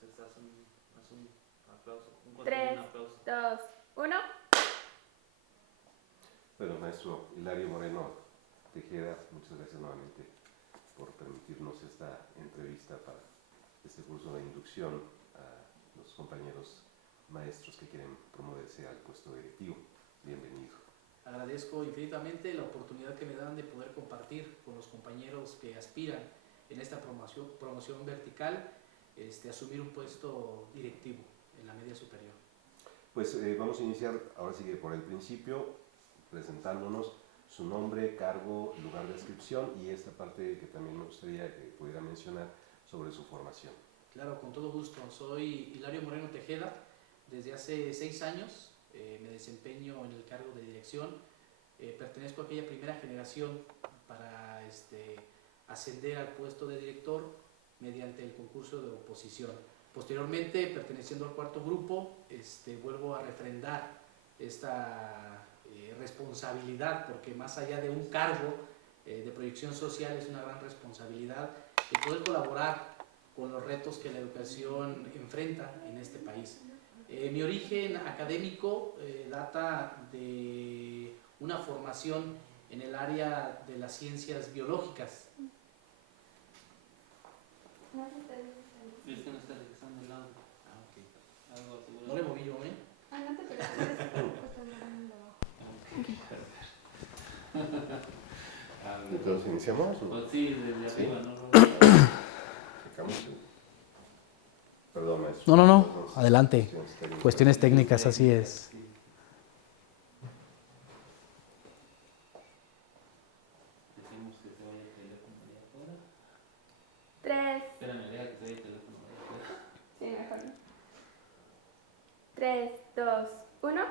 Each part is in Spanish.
haz un aplauso, un control, 3, un aplauso. 2, 1. Bueno, maestro Hilario Moreno Tejeda, muchas gracias nuevamente por permitirnos esta entrevista para este curso de inducción a los compañeros maestros que quieren promoverse al puesto directivo. Bienvenido. Agradezco infinitamente la oportunidad que me dan de poder compartir con los compañeros que aspiran en esta promoción vertical, asumir un puesto directivo en la media superior. Pues vamos a iniciar ahora sí que por el principio, presentándonos su nombre, cargo, lugar de inscripción y esta parte que también me gustaría que pudiera mencionar sobre su formación. Claro, con todo gusto. Soy Hilario Moreno Tejeda. Desde hace 6 años me desempeño en el cargo de dirección. Pertenezco a aquella primera generación para ascender al puesto de director mediante el concurso de oposición. Posteriormente, perteneciendo al cuarto grupo, vuelvo a refrendar esta responsabilidad, porque más allá de un cargo de proyección social es una gran responsabilidad de poder colaborar con los retos que la educación enfrenta en este país. Mi origen académico data de una formación en el área de las ciencias biológicas. Es que no está regresando el audio. Ah, okay. Algo seguro. No le moví yo, ¿eh? No te preocupes. Entonces, ¿iniciamos? Pues sí, desde ¿Sí? arriba, ¿no? Perdón, maestro. No, adelante. Cuestiones técnicas, así es. Decimos que se vaya el teléfono allá afuera. 3. Espérame, deja que se vaya el teléfono allá afuera. Sí, mejor. 3, 2, 1.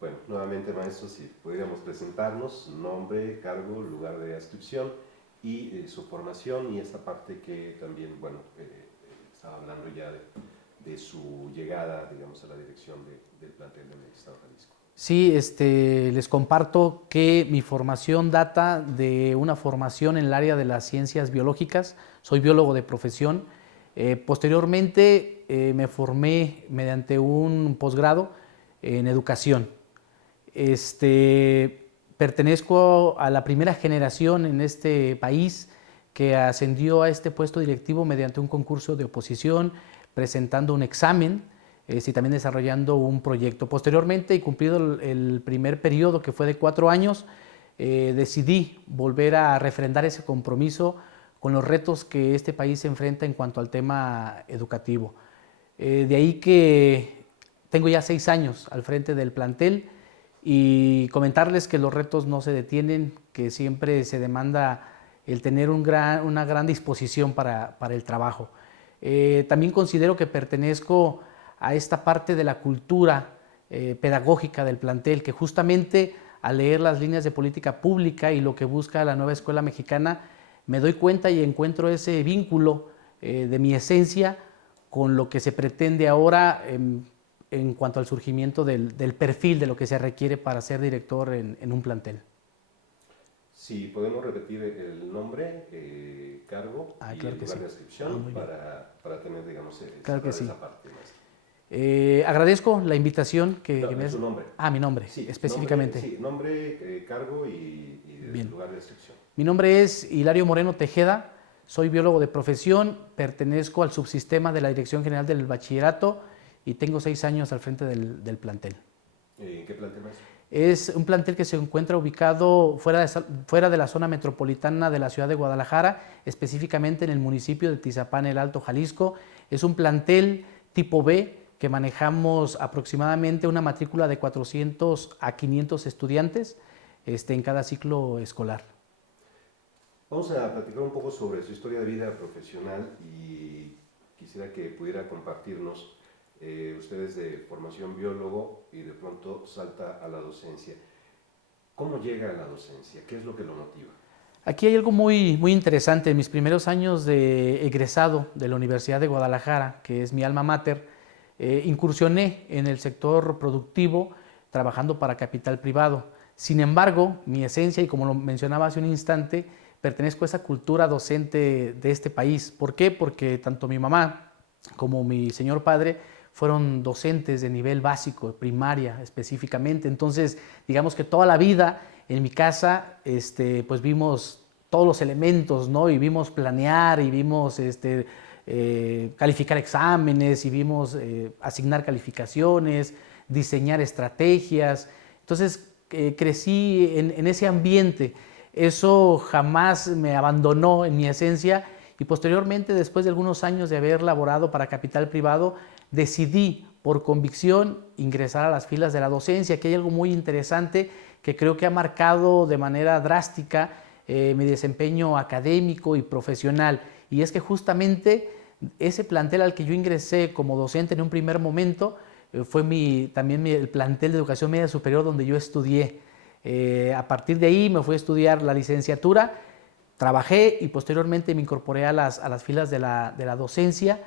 Bueno, nuevamente, maestro, si pudiéramos presentarnos, nombre, cargo, lugar de inscripción y su formación y esta parte que también, bueno, estaba hablando ya de su llegada, digamos, a la dirección del plantel del Estado de Jalisco. Sí, les comparto que mi formación data de una formación en el área de las ciencias biológicas. Soy biólogo de profesión. Posteriormente me formé mediante un posgrado en educación. Pertenezco a la primera generación en este país que ascendió a este puesto directivo mediante un concurso de oposición, presentando un examen y también desarrollando un proyecto. Posteriormente, y cumplido el primer periodo, que fue de 4 años, decidí volver a refrendar ese compromiso con los retos que este país se enfrenta en cuanto al tema educativo. De ahí que tengo ya 6 años al frente del plantel y comentarles que los retos no se detienen, que siempre se demanda el tener una gran disposición para el trabajo. También considero que pertenezco a esta parte de la cultura pedagógica del plantel, que justamente al leer las líneas de política pública y lo que busca la nueva escuela mexicana, me doy cuenta y encuentro ese vínculo de mi esencia con lo que se pretende ahora en cuanto al surgimiento del perfil de lo que se requiere para ser director en un plantel. Sí, podemos repetir el nombre, cargo y claro el que lugar sí. de inscripción Muy bien. para tener, digamos, Claro que sí. esa parte, maestro. Agradezco la invitación que No, me su nombre. mi nombre, Sí, específicamente. Nombre, cargo y Bien. lugar de inscripción. Mi nombre es Hilario Moreno Tejeda, soy biólogo de profesión, pertenezco al subsistema de la Dirección General del Bachillerato y tengo 6 años al frente del plantel. ¿En qué plantel, maestro? Es un plantel que se encuentra ubicado fuera de la zona metropolitana de la ciudad de Guadalajara, específicamente en el municipio de Tizapán, el Alto, Jalisco. Es un plantel tipo B que manejamos aproximadamente una matrícula de 400 a 500 estudiantes en cada ciclo escolar. Vamos a platicar un poco sobre su historia de vida profesional y quisiera que pudiera compartirnos. Usted es de formación biólogo y de pronto salta a la docencia. ¿Cómo llega a la docencia? ¿Qué es lo que lo motiva? Aquí hay algo muy interesante. En mis primeros años de egresado de la Universidad de Guadalajara, que es mi alma mater, incursioné en el sector productivo trabajando para capital privado. Sin embargo, mi esencia, y como lo mencionaba hace un instante, pertenezco a esa cultura docente de este país. ¿Por qué? Porque tanto mi mamá como mi señor padre fueron docentes de nivel básico, primaria específicamente. Entonces, digamos que toda la vida en mi casa, pues vimos todos los elementos, ¿no? Y vimos planear, y vimos calificar exámenes, y vimos asignar calificaciones, diseñar estrategias. Entonces, crecí en ese ambiente. Eso jamás me abandonó en mi esencia, y posteriormente, después de algunos años de haber laborado para capital privado, decidí por convicción ingresar a las filas de la docencia, que hay algo muy interesante que creo que ha marcado de manera drástica mi desempeño académico y profesional, y es que justamente ese plantel al que yo ingresé como docente en un primer momento fue también el plantel de educación media superior donde yo estudié. A partir de ahí me fui a estudiar la licenciatura, trabajé y posteriormente me incorporé a las filas de la docencia,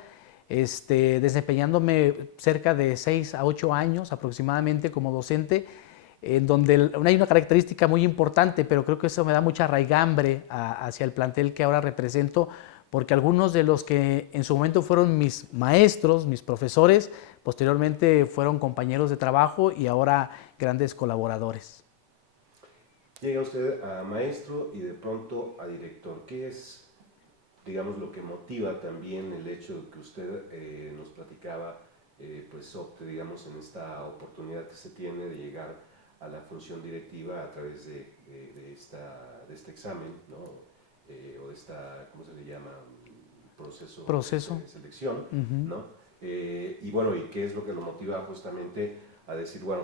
desempeñándome cerca de 6 a 8 años aproximadamente como docente, en donde hay una característica muy importante, pero creo que eso me da mucha raigambre hacia el plantel que ahora represento, porque algunos de los que en su momento fueron mis maestros, mis profesores, posteriormente fueron compañeros de trabajo y ahora grandes colaboradores. Llega usted a maestro y de pronto a director. ¿Qué es, digamos, lo que motiva también el hecho de que usted nos platicaba, pues opte, digamos, en esta oportunidad que se tiene de llegar a la función directiva a través de este examen, ¿no? O esta, ¿cómo se le llama? Proceso de selección, ¿no? Y bueno, ¿y qué es lo que lo motiva justamente a decir, bueno,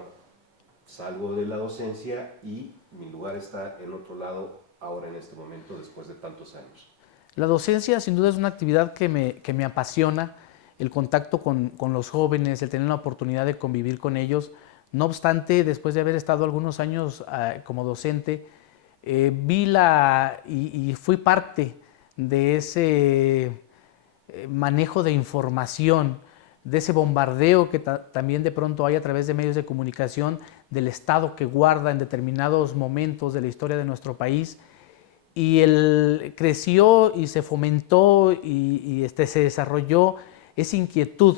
salgo de la docencia y mi lugar está en otro lado ahora en este momento después de tantos años? La docencia sin duda es una actividad que me apasiona, el contacto con los jóvenes, el tener la oportunidad de convivir con ellos. No obstante, después de haber estado algunos años como docente, vi y fui parte de ese manejo de información, de ese bombardeo que también de pronto hay a través de medios de comunicación del estado que guarda en determinados momentos de la historia de nuestro país, y creció y se fomentó y se desarrolló esa inquietud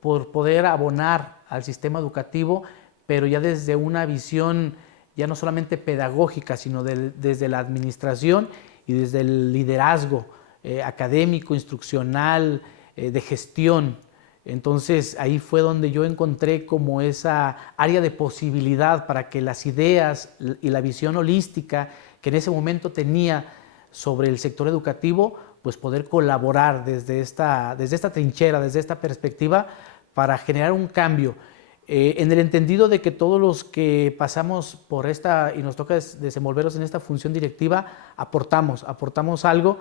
por poder abonar al sistema educativo, pero ya desde una visión ya no solamente pedagógica, sino desde la administración y desde el liderazgo académico, instruccional, de gestión. Entonces ahí fue donde yo encontré como esa área de posibilidad para que las ideas y la visión holística que en ese momento tenía sobre el sector educativo, pues poder colaborar desde esta trinchera, desde esta perspectiva, para generar un cambio. En el entendido de que todos los que pasamos por esta y nos toca desenvolvernos en esta función directiva, aportamos algo,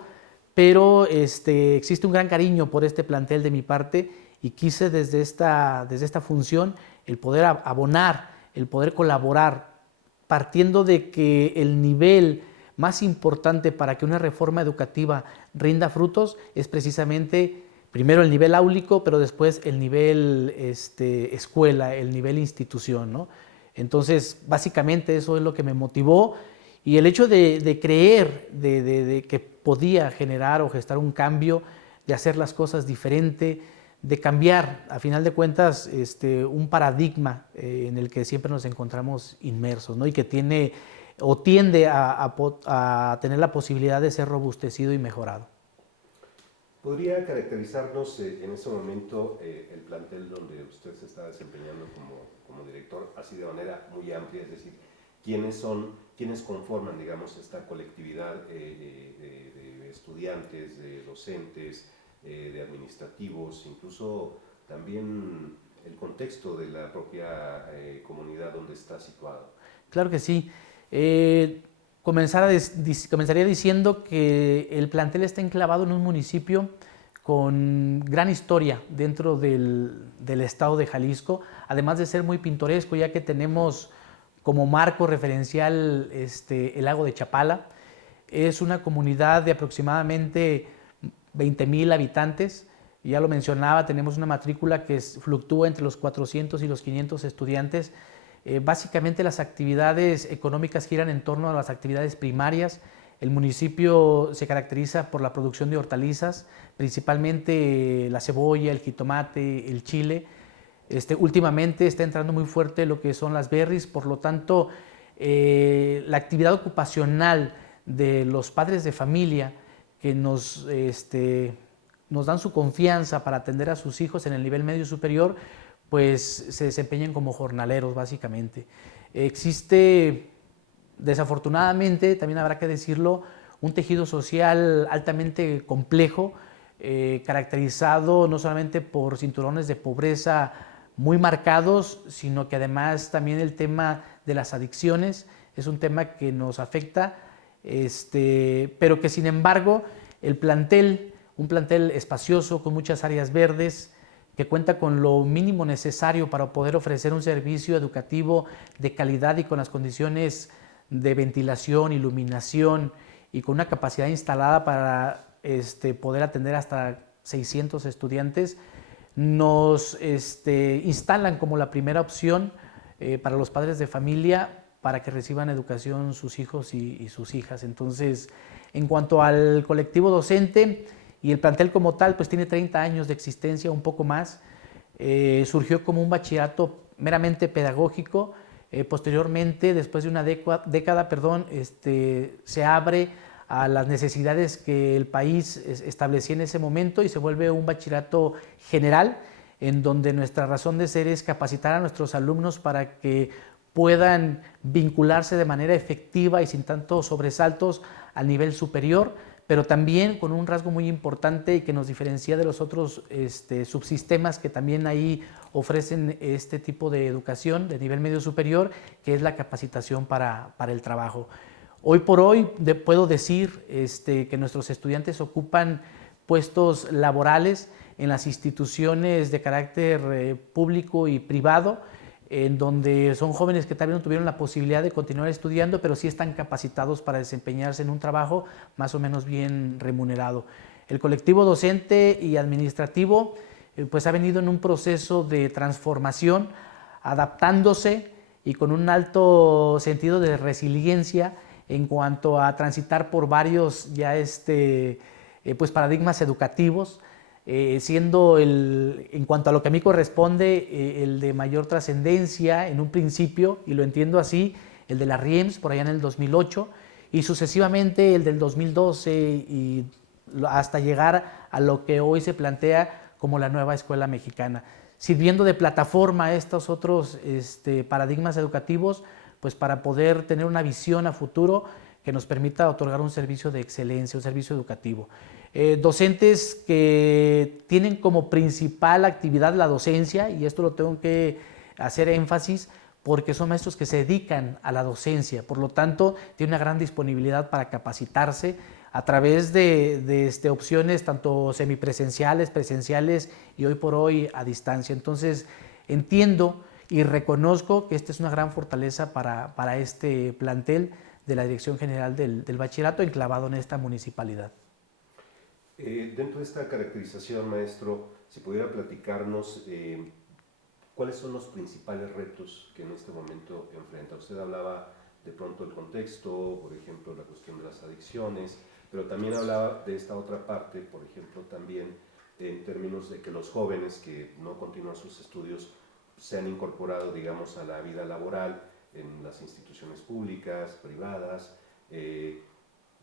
pero existe un gran cariño por este plantel de mi parte, y quise desde esta función el poder abonar, el poder colaborar, partiendo de que el nivel más importante para que una reforma educativa rinda frutos es precisamente primero el nivel áulico, pero después el nivel escuela, el nivel institución, ¿no? Entonces, básicamente eso es lo que me motivó, y el hecho de creer de que podía generar o gestar un cambio, de hacer las cosas diferente, de cambiar, a final de cuentas, un paradigma en el que siempre nos encontramos inmersos, ¿no? Y que tiende a tener la posibilidad de ser robustecido y mejorado. ¿Podría caracterizarnos en ese momento el plantel donde usted se está desempeñando como director, así de manera muy amplia? Es decir, ¿quiénes conforman, digamos, esta colectividad de estudiantes, de docentes, de administrativos, incluso también el contexto de la propia comunidad donde está situado? Claro que sí. Comenzaría diciendo que el plantel está enclavado en un municipio con gran historia dentro del estado de Jalisco, además de ser muy pintoresco, ya que tenemos como marco referencial el lago de Chapala. Es una comunidad de aproximadamente 20,000 habitantes. Ya lo mencionaba, tenemos una matrícula que fluctúa entre los 400 y los 500 estudiantes. Básicamente las actividades económicas giran en torno a las actividades primarias, El municipio se caracteriza por la producción de hortalizas, principalmente la cebolla, el jitomate, el chile. Últimamente está entrando muy fuerte lo que son las berries, por lo tanto, la actividad ocupacional de los padres de familia que nos dan su confianza para atender a sus hijos en el nivel medio superior, pues se desempeñan como jornaleros básicamente. Existe, desafortunadamente, también habrá que decirlo, un tejido social altamente complejo, caracterizado no solamente por cinturones de pobreza muy marcados, sino que además también el tema de las adicciones es un tema que nos afecta, pero que sin embargo el plantel, un plantel espacioso con muchas áreas verdes, que cuenta con lo mínimo necesario para poder ofrecer un servicio educativo de calidad y con las condiciones de ventilación, iluminación y con una capacidad instalada para poder atender hasta 600 estudiantes, nos instalan como la primera opción para los padres de familia para que reciban educación sus hijos y sus hijas. Entonces, en cuanto al colectivo docente y el plantel como tal, pues tiene 30 años de existencia, un poco más. Surgió como un bachillerato meramente pedagógico. Posteriormente, después de una década, se abre a las necesidades que el país establecía en ese momento y se vuelve un bachillerato general, en donde nuestra razón de ser es capacitar a nuestros alumnos para que puedan vincularse de manera efectiva y sin tantos sobresaltos al nivel superior, pero también con un rasgo muy importante y que nos diferencia de los otros subsistemas que también ahí ofrecen este tipo de educación de nivel medio superior, que es la capacitación para el trabajo. Hoy por hoy puedo decir que nuestros estudiantes ocupan puestos laborales en las instituciones de carácter público y privado, en donde son jóvenes que tal vez no tuvieron la posibilidad de continuar estudiando, pero sí están capacitados para desempeñarse en un trabajo más o menos bien remunerado. El colectivo docente y administrativo pues ha venido en un proceso de transformación, adaptándose y con un alto sentido de resiliencia en cuanto a transitar por varios ya pues paradigmas educativos, siendo en cuanto a lo que a mí corresponde, el de mayor trascendencia en un principio, y lo entiendo así, el de la RIEMS por allá en el 2008, y sucesivamente el del 2012 y hasta llegar a lo que hoy se plantea como la nueva escuela mexicana, sirviendo de plataforma a estos otros paradigmas educativos, pues para poder tener una visión a futuro que nos permita otorgar un servicio de excelencia, un servicio educativo. Docentes que tienen como principal actividad la docencia, y esto lo tengo que hacer énfasis porque son maestros que se dedican a la docencia, por lo tanto tienen una gran disponibilidad para capacitarse a través de opciones tanto semipresenciales, presenciales y hoy por hoy a distancia. Entonces entiendo y reconozco que esta es una gran fortaleza para este plantel de la Dirección General del Bachillerato enclavado en esta municipalidad. Dentro de esta caracterización, maestro, si pudiera platicarnos cuáles son los principales retos que en este momento enfrenta. Usted hablaba de pronto del contexto, por ejemplo, la cuestión de las adicciones, pero también hablaba de esta otra parte, por ejemplo, también en términos de que los jóvenes que no continúan sus estudios se han incorporado, digamos, a la vida laboral en las instituciones públicas, privadas,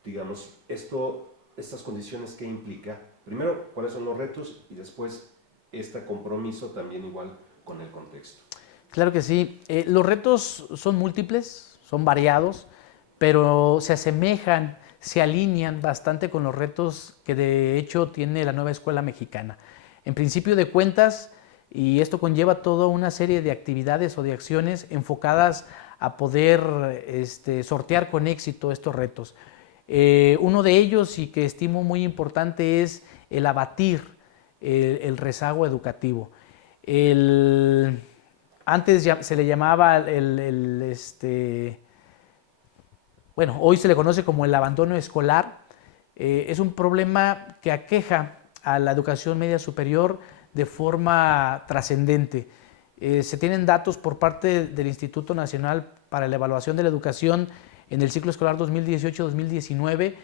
digamos, estas condiciones, ¿qué implica? Primero, ¿cuáles son los retos? Y después, este compromiso también igual con el contexto. Claro que sí. Los retos son múltiples, son variados, pero se asemejan, se alinean bastante con los retos que de hecho tiene la nueva escuela mexicana. En principio de cuentas, y esto conlleva toda una serie de actividades o de acciones enfocadas a poder sortear con éxito estos retos. Uno de ellos, y que estimo muy importante, es el abatir el rezago educativo. Antes se le llamaba bueno, hoy se le conoce como el abandono escolar. Es un problema que aqueja a la educación media superior de forma trascendente. Se tienen datos por parte del Instituto Nacional para la Evaluación de la Educación en el ciclo escolar 2018-2019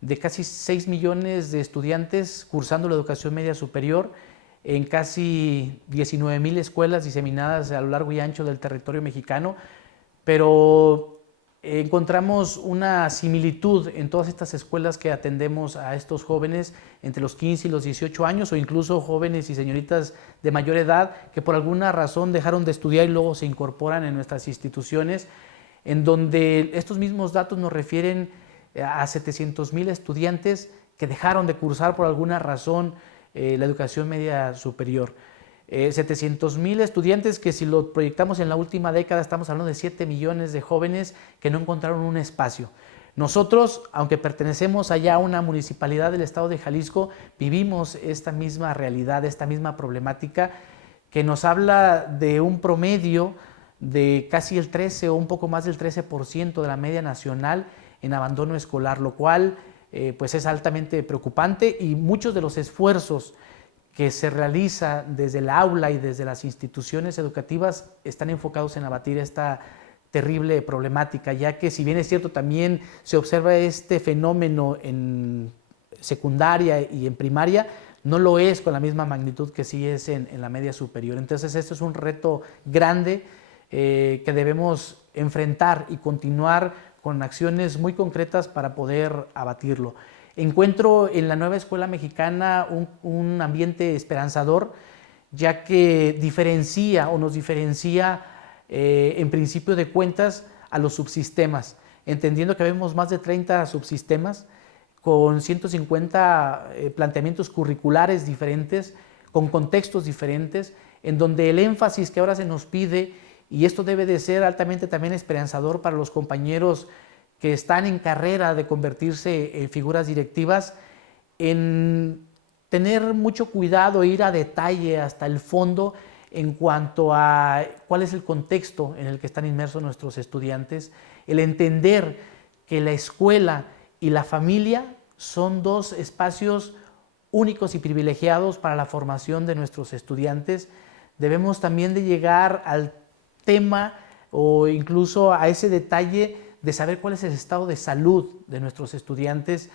de casi 6 millones de estudiantes cursando la educación media superior en casi 19,000 escuelas diseminadas a lo largo y ancho del territorio mexicano, pero encontramos una similitud en todas estas escuelas que atendemos a estos jóvenes entre los 15 y los 18 años, o incluso jóvenes y señoritas de mayor edad que por alguna razón dejaron de estudiar y luego se incorporan en nuestras instituciones, en donde estos mismos datos nos refieren a 700,000 estudiantes que dejaron de cursar por alguna razón la educación media superior. 700,000 estudiantes que, si lo proyectamos en la última década, estamos hablando de 7 millones de jóvenes que no encontraron un espacio. Nosotros, aunque pertenecemos allá a una municipalidad del estado de Jalisco, vivimos esta misma realidad, esta misma problemática que nos habla de un promedio de casi el 13 o un poco más del 13% de la media nacional en abandono escolar, lo cual pues es altamente preocupante, y muchos de los esfuerzos que se realiza desde el aula y desde las instituciones educativas están enfocados en abatir esta terrible problemática, ya que, si bien es cierto, también se observa este fenómeno en secundaria y en primaria, no lo es con la misma magnitud que sí es en la media superior. Entonces, esto es un reto grande que debemos enfrentar y continuar con acciones muy concretas para poder abatirlo. Encuentro en la nueva escuela mexicana un ambiente esperanzador, ya que diferencia o nos diferencia en principio de cuentas a los subsistemas, entendiendo que vemos más de 30 subsistemas con 150 planteamientos curriculares diferentes, con contextos diferentes, en donde el énfasis que ahora se nos pide, y esto debe de ser altamente también esperanzador para los compañeros que están en carrera de convertirse en figuras directivas, en tener mucho cuidado, ir a detalle hasta el fondo en cuanto a cuál es el contexto en el que están inmersos nuestros estudiantes, el entender que la escuela y la familia son dos espacios únicos y privilegiados para la formación de nuestros estudiantes. Debemos también de llegar al tema o incluso a ese detalle de saber cuál es el estado de salud de nuestros estudiantes,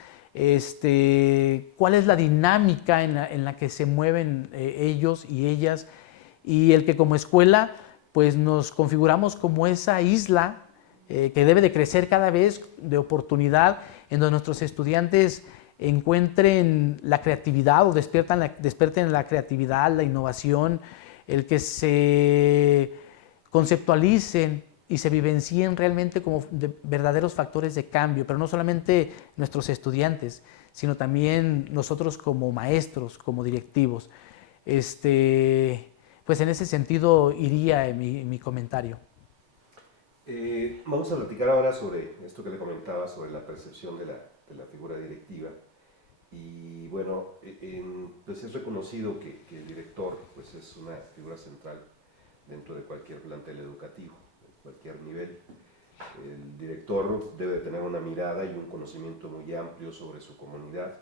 cuál es la dinámica en la que se mueven ellos y ellas, y el que como escuela pues nos configuramos como esa isla que debe de crecer cada vez de oportunidad, en donde nuestros estudiantes encuentren la creatividad o despierten la creatividad, la innovación, el que se conceptualicen y se vivencien realmente como verdaderos factores de cambio, pero no solamente nuestros estudiantes, sino también nosotros como maestros, como directivos. Pues en ese sentido iría mi comentario. Vamos a platicar ahora sobre esto que le comentaba, sobre la percepción de la figura directiva. Y bueno, pues es reconocido que el director pues es una figura central dentro de cualquier plantel educativo, de cualquier nivel. El director debe tener una mirada y un conocimiento muy amplio sobre su comunidad,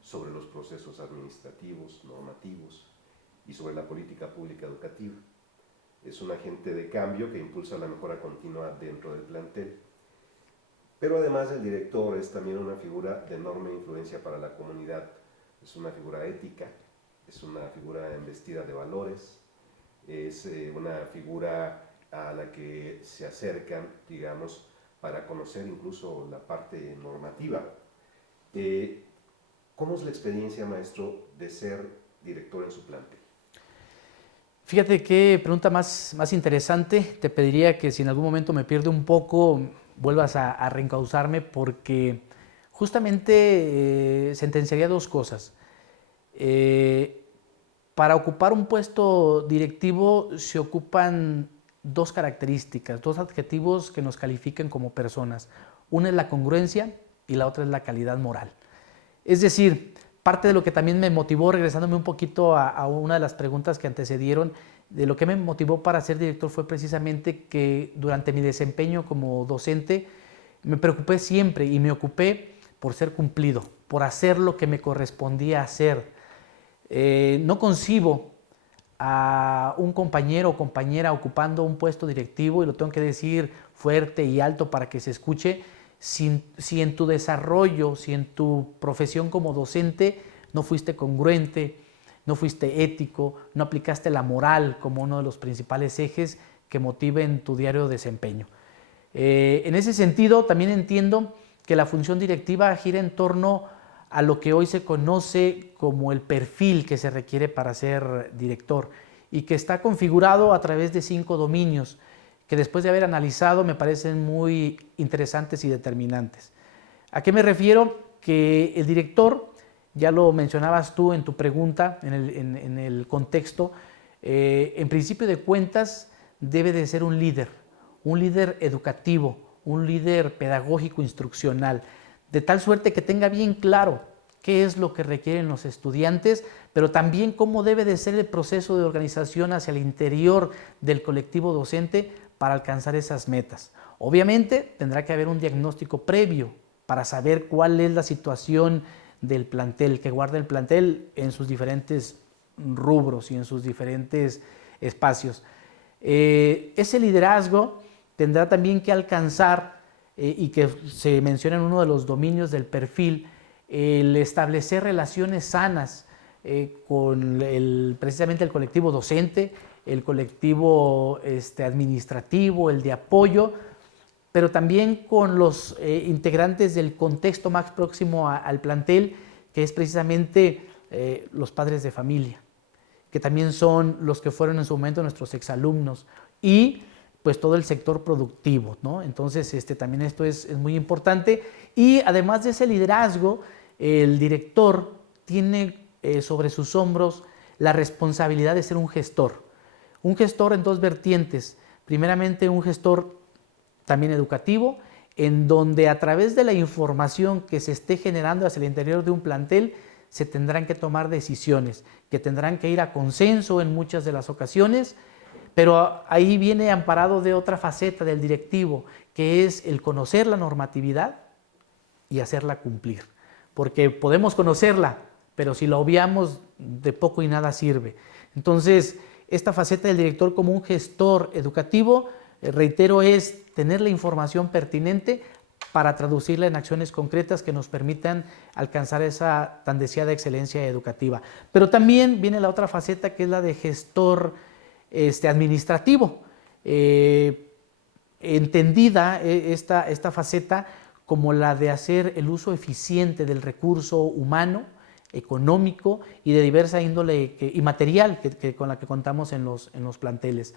sobre los procesos administrativos, normativos y sobre la política pública educativa. Es un agente de cambio que impulsa la mejora continua dentro del plantel. Pero además el director es también una figura de enorme influencia para la comunidad. Es una figura ética, es una figura investida de valores, es una figura a la que se acercan, digamos, para conocer incluso la parte normativa. ¿Cómo es la experiencia, maestro, de ser director en su plantel? Fíjate qué pregunta más interesante. Te pediría que, si en algún momento me pierdo un poco, vuelvas a reencauzarme, porque justamente sentenciaría dos cosas. Para ocupar un puesto directivo se ocupan dos características, dos adjetivos que nos califican como personas. Una es la congruencia y la otra es la calidad moral. Es decir, parte de lo que también me motivó, regresándome un poquito a una de las preguntas que antecedieron, de lo que me motivó para ser director fue precisamente que durante mi desempeño como docente me preocupé siempre y me ocupé por ser cumplido, por hacer lo que me correspondía hacer. No concibo a un compañero o compañera ocupando un puesto directivo, y lo tengo que decir fuerte y alto para que se escuche, si en tu desarrollo, si en tu profesión como docente no fuiste congruente, no fuiste ético, no aplicaste la moral como uno de los principales ejes que motiven tu diario desempeño. En ese sentido, también entiendo que la función directiva gira en torno a lo que hoy se conoce como el perfil que se requiere para ser director y que está configurado a través de 5 dominios que después de haber analizado me parecen muy interesantes y determinantes. ¿A qué me refiero? Que el director, ya lo mencionabas tú en tu pregunta, en el contexto, en principio de cuentas debe de ser un líder educativo, un líder pedagógico instruccional, de tal suerte que tenga bien claro qué es lo que requieren los estudiantes, pero también cómo debe de ser el proceso de organización hacia el interior del colectivo docente para alcanzar esas metas. Obviamente tendrá que haber un diagnóstico previo para saber cuál es la situación del plantel, que guarda el plantel en sus diferentes rubros y en sus diferentes espacios. Ese liderazgo tendrá también que alcanzar, y que se menciona en uno de los dominios del perfil, el establecer relaciones sanas con precisamente el colectivo docente, el colectivo administrativo, el de apoyo, pero también con los integrantes del contexto más próximo al plantel, que es precisamente los padres de familia, que también son los que fueron en su momento nuestros exalumnos, y pues todo el sector productivo, ¿no? Entonces también esto es muy importante, y además de ese liderazgo, el director tiene sobre sus hombros la responsabilidad de ser un gestor en dos vertientes. Primeramente, un gestor también educativo, en donde a través de la información que se esté generando hacia el interior de un plantel, se tendrán que tomar decisiones, que tendrán que ir a consenso en muchas de las ocasiones, pero ahí viene amparado de otra faceta del directivo, que es el conocer la normatividad y hacerla cumplir. Porque podemos conocerla, pero si la obviamos, de poco y nada sirve. Entonces, esta faceta del director como un gestor educativo, reitero, es tener la información pertinente para traducirla en acciones concretas que nos permitan alcanzar esa tan deseada excelencia educativa. Pero también viene la otra faceta, que es la de gestor administrativo, entendida esta faceta como la de hacer el uso eficiente del recurso humano, económico y de diversa índole y material con la que contamos en los planteles.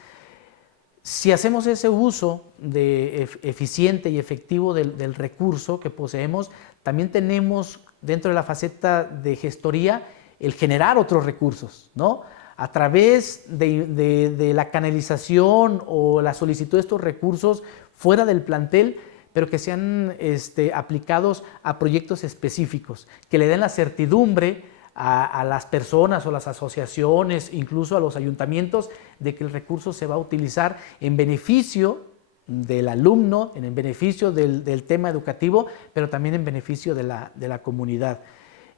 Si hacemos ese uso eficiente y efectivo del recurso que poseemos, también tenemos dentro de la faceta de gestoría el generar otros recursos, ¿no? A través de la canalización o la solicitud de estos recursos fuera del plantel, pero que sean aplicados a proyectos específicos, que le den la certidumbre a las personas o las asociaciones, incluso a los ayuntamientos, de que el recurso se va a utilizar en beneficio del alumno, en el beneficio del tema educativo, pero también en beneficio de la comunidad.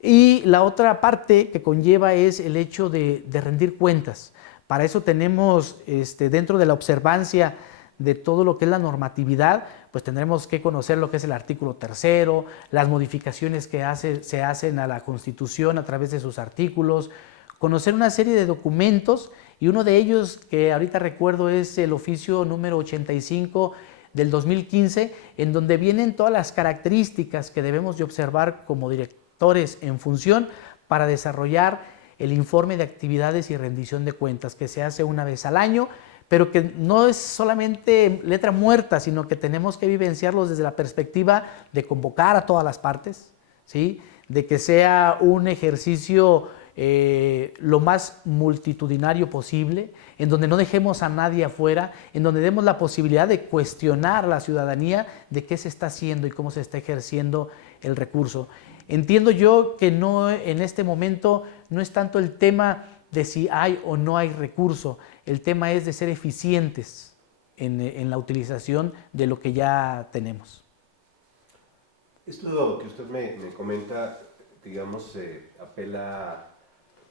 Y la otra parte que conlleva es el hecho de rendir cuentas. Para eso tenemos dentro de la observancia de todo lo que es la normatividad, pues tendremos que conocer lo que es el artículo 3º, las modificaciones que se hacen a la Constitución a través de sus artículos, conocer una serie de documentos, y uno de ellos que ahorita recuerdo es el oficio número 85 del 2015, en donde vienen todas las características que debemos de observar como directores en función para desarrollar el informe de actividades y rendición de cuentas, que se hace una vez al año, pero que no es solamente letra muerta, sino que tenemos que vivenciarlos desde la perspectiva de convocar a todas las partes, ¿sí? De que sea un ejercicio lo más multitudinario posible, en donde no dejemos a nadie afuera, en donde demos la posibilidad de cuestionar a la ciudadanía de qué se está haciendo y cómo se está ejerciendo el recurso. Entiendo yo que no, en este momento no es tanto el tema de si hay o no hay recurso, el tema es de ser eficientes en la utilización de lo que ya tenemos. Esto que usted me comenta, digamos, apela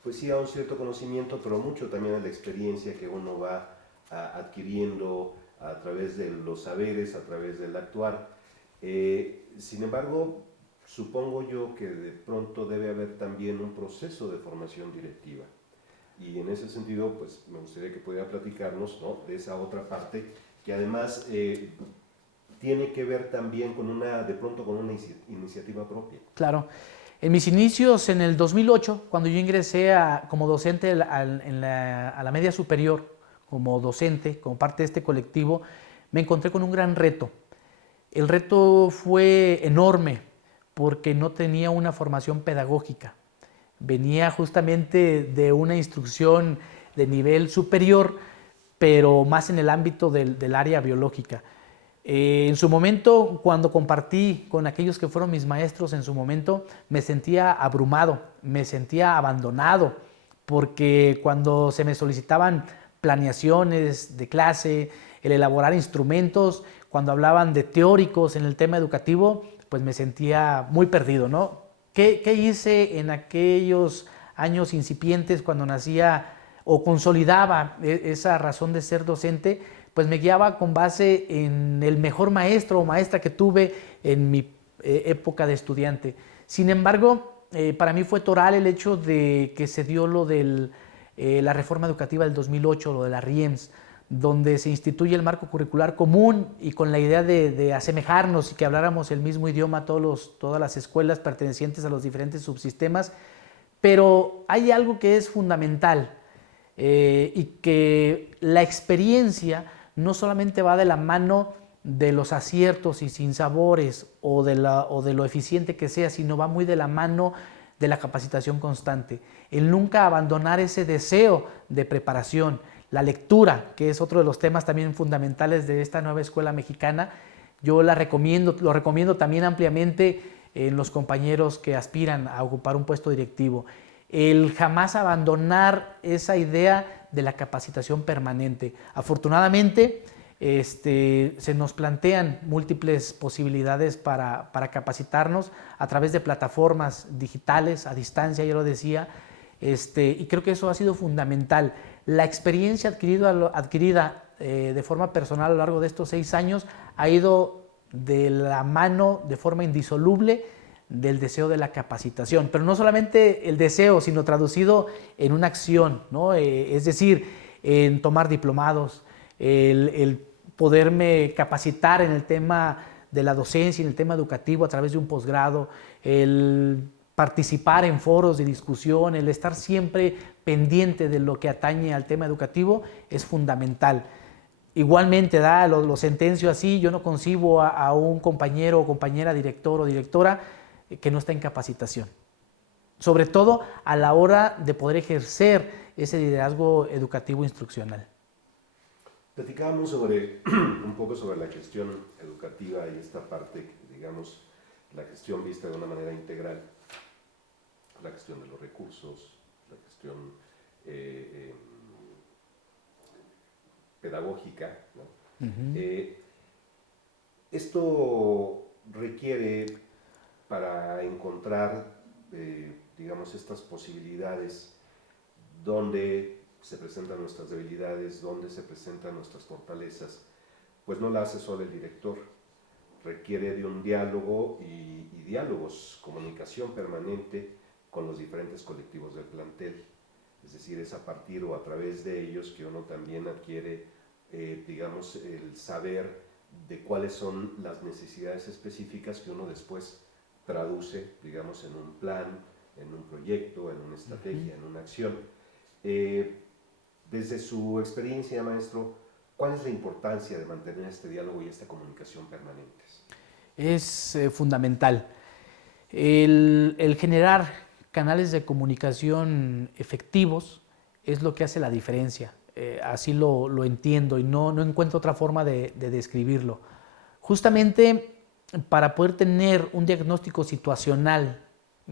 pues sí a un cierto conocimiento, pero mucho también a la experiencia que uno va adquiriendo a través de los saberes, a través del actuar. Sin embargo, supongo yo que de pronto debe haber también un proceso de formación directiva. Y en ese sentido, pues me gustaría que pudiera platicarnos, ¿no?, de esa otra parte, que además tiene que ver también con de pronto con una iniciativa propia. Claro. En mis inicios, en el 2008, cuando yo ingresé como docente a la media superior, como docente, como parte de este colectivo, me encontré con un gran reto. El reto fue enorme porque no tenía una formación pedagógica. Venía justamente de una instrucción de nivel superior, pero más en el ámbito del área biológica. En su momento, cuando compartí con aquellos que fueron mis maestros en su momento, me sentía abrumado, me sentía abandonado, porque cuando se me solicitaban planeaciones de clase, el elaborar instrumentos, cuando hablaban de teóricos en el tema educativo, pues me sentía muy perdido, ¿no? ¿Qué hice en aquellos años incipientes cuando nacía o consolidaba esa razón de ser docente? Pues me guiaba con base en el mejor maestro o maestra que tuve en mi época de estudiante. Sin embargo, para mí fue toral el hecho de que se dio lo de la reforma educativa del 2008, lo de la RIEMS, donde se instituye el marco curricular común y con la idea de asemejarnos y que habláramos el mismo idioma todas las escuelas pertenecientes a los diferentes subsistemas. Pero hay algo que es fundamental y que la experiencia no solamente va de la mano de los aciertos y sinsabores o de lo eficiente que sea, sino va muy de la mano de la capacitación constante. El nunca abandonar ese deseo de preparación, la lectura, que es otro de los temas también fundamentales de esta nueva escuela mexicana. Yo lo recomiendo también ampliamente en los compañeros que aspiran a ocupar un puesto directivo. El jamás abandonar esa idea de la capacitación permanente. Afortunadamente, se nos plantean múltiples posibilidades para capacitarnos a través de plataformas digitales, a distancia, ya lo decía, y creo que eso ha sido fundamental. La experiencia adquirida de forma personal a lo largo de estos 6 años ha ido de la mano, de forma indisoluble, del deseo de la capacitación, pero no solamente el deseo, sino traducido en una acción, ¿no? Es decir, en tomar diplomados, el poderme capacitar en el tema de la docencia, en el tema educativo a través de un posgrado, el participar en foros de discusión, el estar siempre pendiente de lo que atañe al tema educativo es fundamental. Igualmente, lo sentencio así, yo no concibo a un compañero o compañera, director o directora que no está en capacitación, sobre todo a la hora de poder ejercer ese liderazgo educativo instruccional. Platicábamos un poco sobre la gestión educativa y esta parte, digamos, la gestión vista de una manera integral, la gestión de los recursos, la gestión pedagógica, ¿no? Esto requiere, para encontrar, digamos, estas posibilidades donde se presentan nuestras debilidades, donde se presentan nuestras fortalezas, pues no la hace solo el director, requiere de un diálogo y diálogos, comunicación permanente con los diferentes colectivos del plantel. Es decir, es a partir o a través de ellos que uno también adquiere, digamos, el saber de cuáles son las necesidades específicas que uno después traduce, digamos, en un plan, en un proyecto, en una estrategia, en una acción. Desde su experiencia, maestro, ¿cuál es la importancia de mantener este diálogo y esta comunicación permanentes? Es fundamental. El generar canales de comunicación efectivos es lo que hace la diferencia. Así lo entiendo y no encuentro otra forma de describirlo. Justamente para poder tener un diagnóstico situacional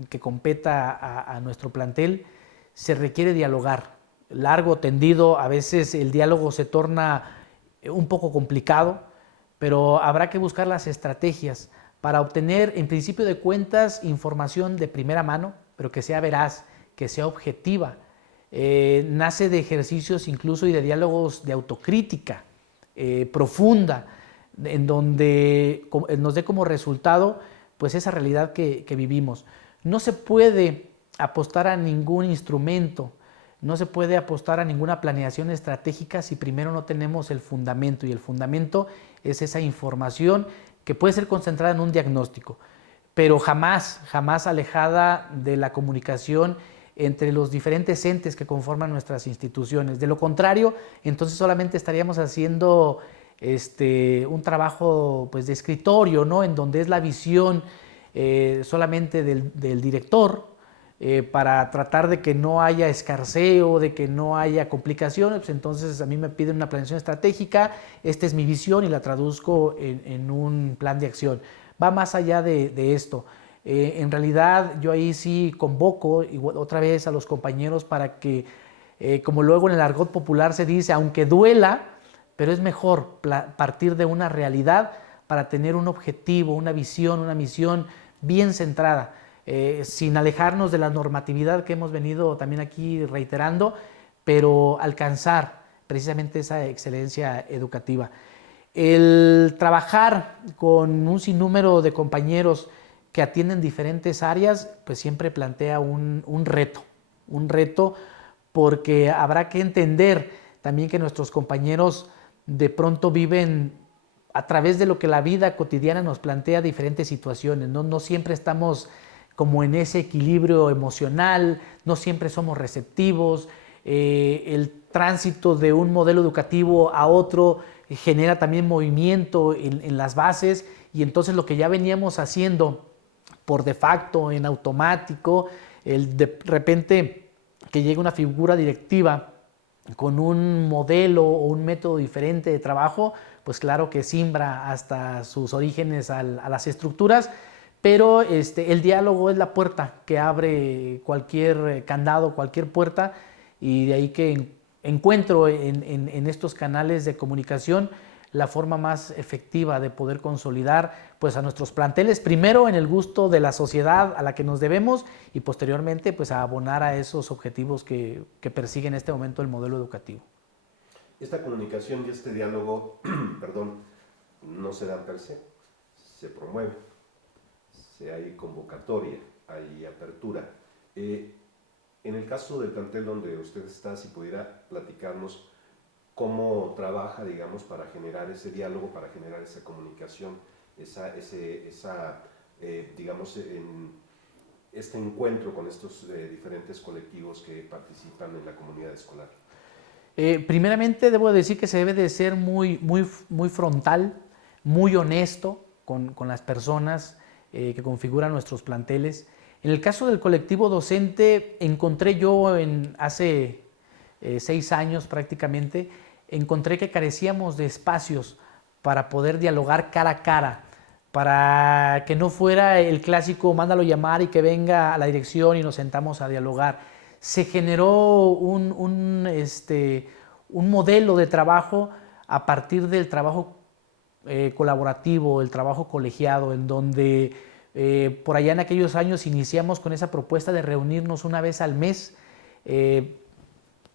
que competa a nuestro plantel, se requiere dialogar. Largo, tendido, a veces el diálogo se torna un poco complicado, pero habrá que buscar las estrategias para obtener, en principio de cuentas, información de primera mano, pero que sea veraz, que sea objetiva. Nace de ejercicios incluso y de diálogos de autocrítica profunda, en donde nos dé como resultado pues esa realidad que vivimos. No se puede apostar a ningún instrumento, no se puede apostar a ninguna planeación estratégica si primero no tenemos el fundamento, y el fundamento es esa información que puede ser concentrada en un diagnóstico, pero jamás alejada de la comunicación entre los diferentes entes que conforman nuestras instituciones. De lo contrario, entonces solamente estaríamos haciendo un trabajo pues, de escritorio, ¿no? En donde es la visión solamente del director, para tratar de que no haya escarceo, de que no haya complicaciones. Pues entonces a mí me piden una planeación estratégica, esta es mi visión y la traduzco en un plan de acción. Va más allá de esto. En realidad yo ahí sí convoco otra vez a los compañeros para que, como luego en el argot popular se dice, aunque duela, pero es mejor partir de una realidad para tener un objetivo, una visión, una misión bien centrada, sin alejarnos de la normatividad que hemos venido también aquí reiterando, pero alcanzar precisamente esa excelencia educativa. El trabajar con un sinnúmero de compañeros que atienden diferentes áreas, pues siempre plantea un reto, porque habrá que entender también que nuestros compañeros de pronto viven a través de lo que la vida cotidiana nos plantea diferentes situaciones, no siempre estamos como en ese equilibrio emocional, no siempre somos receptivos, el tránsito de un modelo educativo a otro genera también movimiento en las bases, y entonces lo que ya veníamos haciendo por de facto, en automático, de repente que llegue una figura directiva con un modelo o un método diferente de trabajo, pues claro que simbra hasta sus orígenes a las estructuras, pero el diálogo es la puerta que abre cualquier candado, cualquier puerta, y de ahí que encuentro en estos canales de comunicación la forma más efectiva de poder consolidar pues, a nuestros planteles, primero en el gusto de la sociedad a la que nos debemos, y posteriormente pues, a abonar a esos objetivos que persigue en este momento el modelo educativo. Esta comunicación y este diálogo, perdón, no se dan per se promueve, hay convocatoria, hay apertura. En el caso del plantel donde usted está, si pudiera platicarnos cómo trabaja, digamos, para generar ese diálogo, para generar esa comunicación, digamos, este encuentro con estos diferentes colectivos que participan en la comunidad escolar. Primeramente debo decir que se debe de ser muy frontal, muy honesto con las personas que configuran nuestros planteles. En el caso del colectivo docente, encontré yo hace 6 años prácticamente, encontré que carecíamos de espacios para poder dialogar cara a cara, para que no fuera el clásico mándalo llamar y que venga a la dirección y nos sentamos a dialogar. Se generó un modelo de trabajo a partir del trabajo colaborativo, el trabajo colegiado, en donde por allá en aquellos años iniciamos con esa propuesta de reunirnos una vez al mes,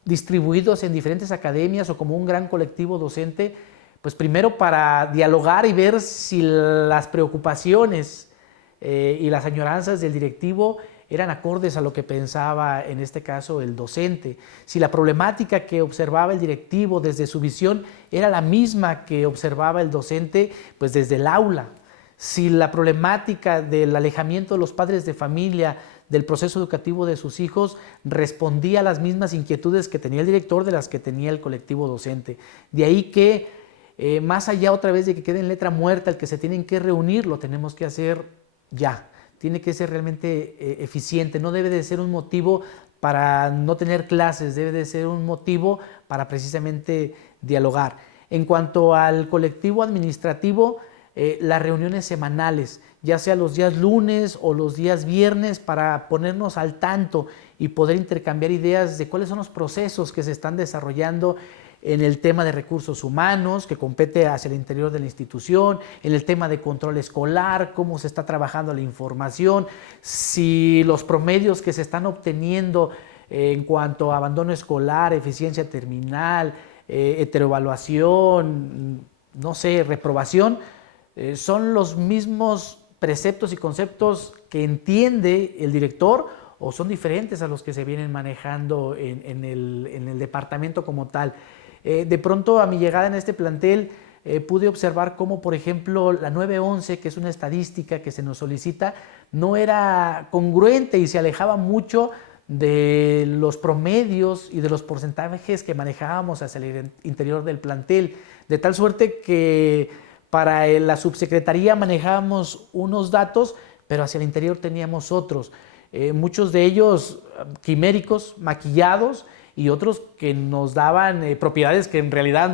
distribuidos en diferentes academias o como un gran colectivo docente, pues primero para dialogar y ver si las preocupaciones y las añoranzas del directivo eran acordes a lo que pensaba en este caso el docente, si la problemática que observaba el directivo desde su visión era la misma que observaba el docente pues desde el aula, si la problemática del alejamiento de los padres de familia del proceso educativo de sus hijos respondía a las mismas inquietudes que tenía el director de las que tenía el colectivo docente. De ahí que más allá otra vez de que quede en letra muerta el que se tienen que reunir, lo tenemos que hacer ya. Tiene que ser realmente eficiente, no debe de ser un motivo para no tener clases, debe de ser un motivo para precisamente dialogar. En cuanto al colectivo administrativo, las reuniones semanales, ya sea los días lunes o los días viernes, para ponernos al tanto y poder intercambiar ideas de cuáles son los procesos que se están desarrollando en el tema de recursos humanos, que compete hacia el interior de la institución, en el tema de control escolar, cómo se está trabajando la información, si los promedios que se están obteniendo en cuanto a abandono escolar, eficiencia terminal, heteroevaluación, no sé, reprobación, son los mismos preceptos y conceptos que entiende el director o son diferentes a los que se vienen manejando en el departamento como tal. De pronto, a mi llegada en este plantel, pude observar cómo, por ejemplo, la 911, que es una estadística que se nos solicita, no era congruente y se alejaba mucho de los promedios y de los porcentajes que manejábamos hacia el interior del plantel, de tal suerte que para la subsecretaría manejábamos unos datos, pero hacia el interior teníamos otros, muchos de ellos quiméricos, maquillados, y otros que nos daban propiedades que en realidad,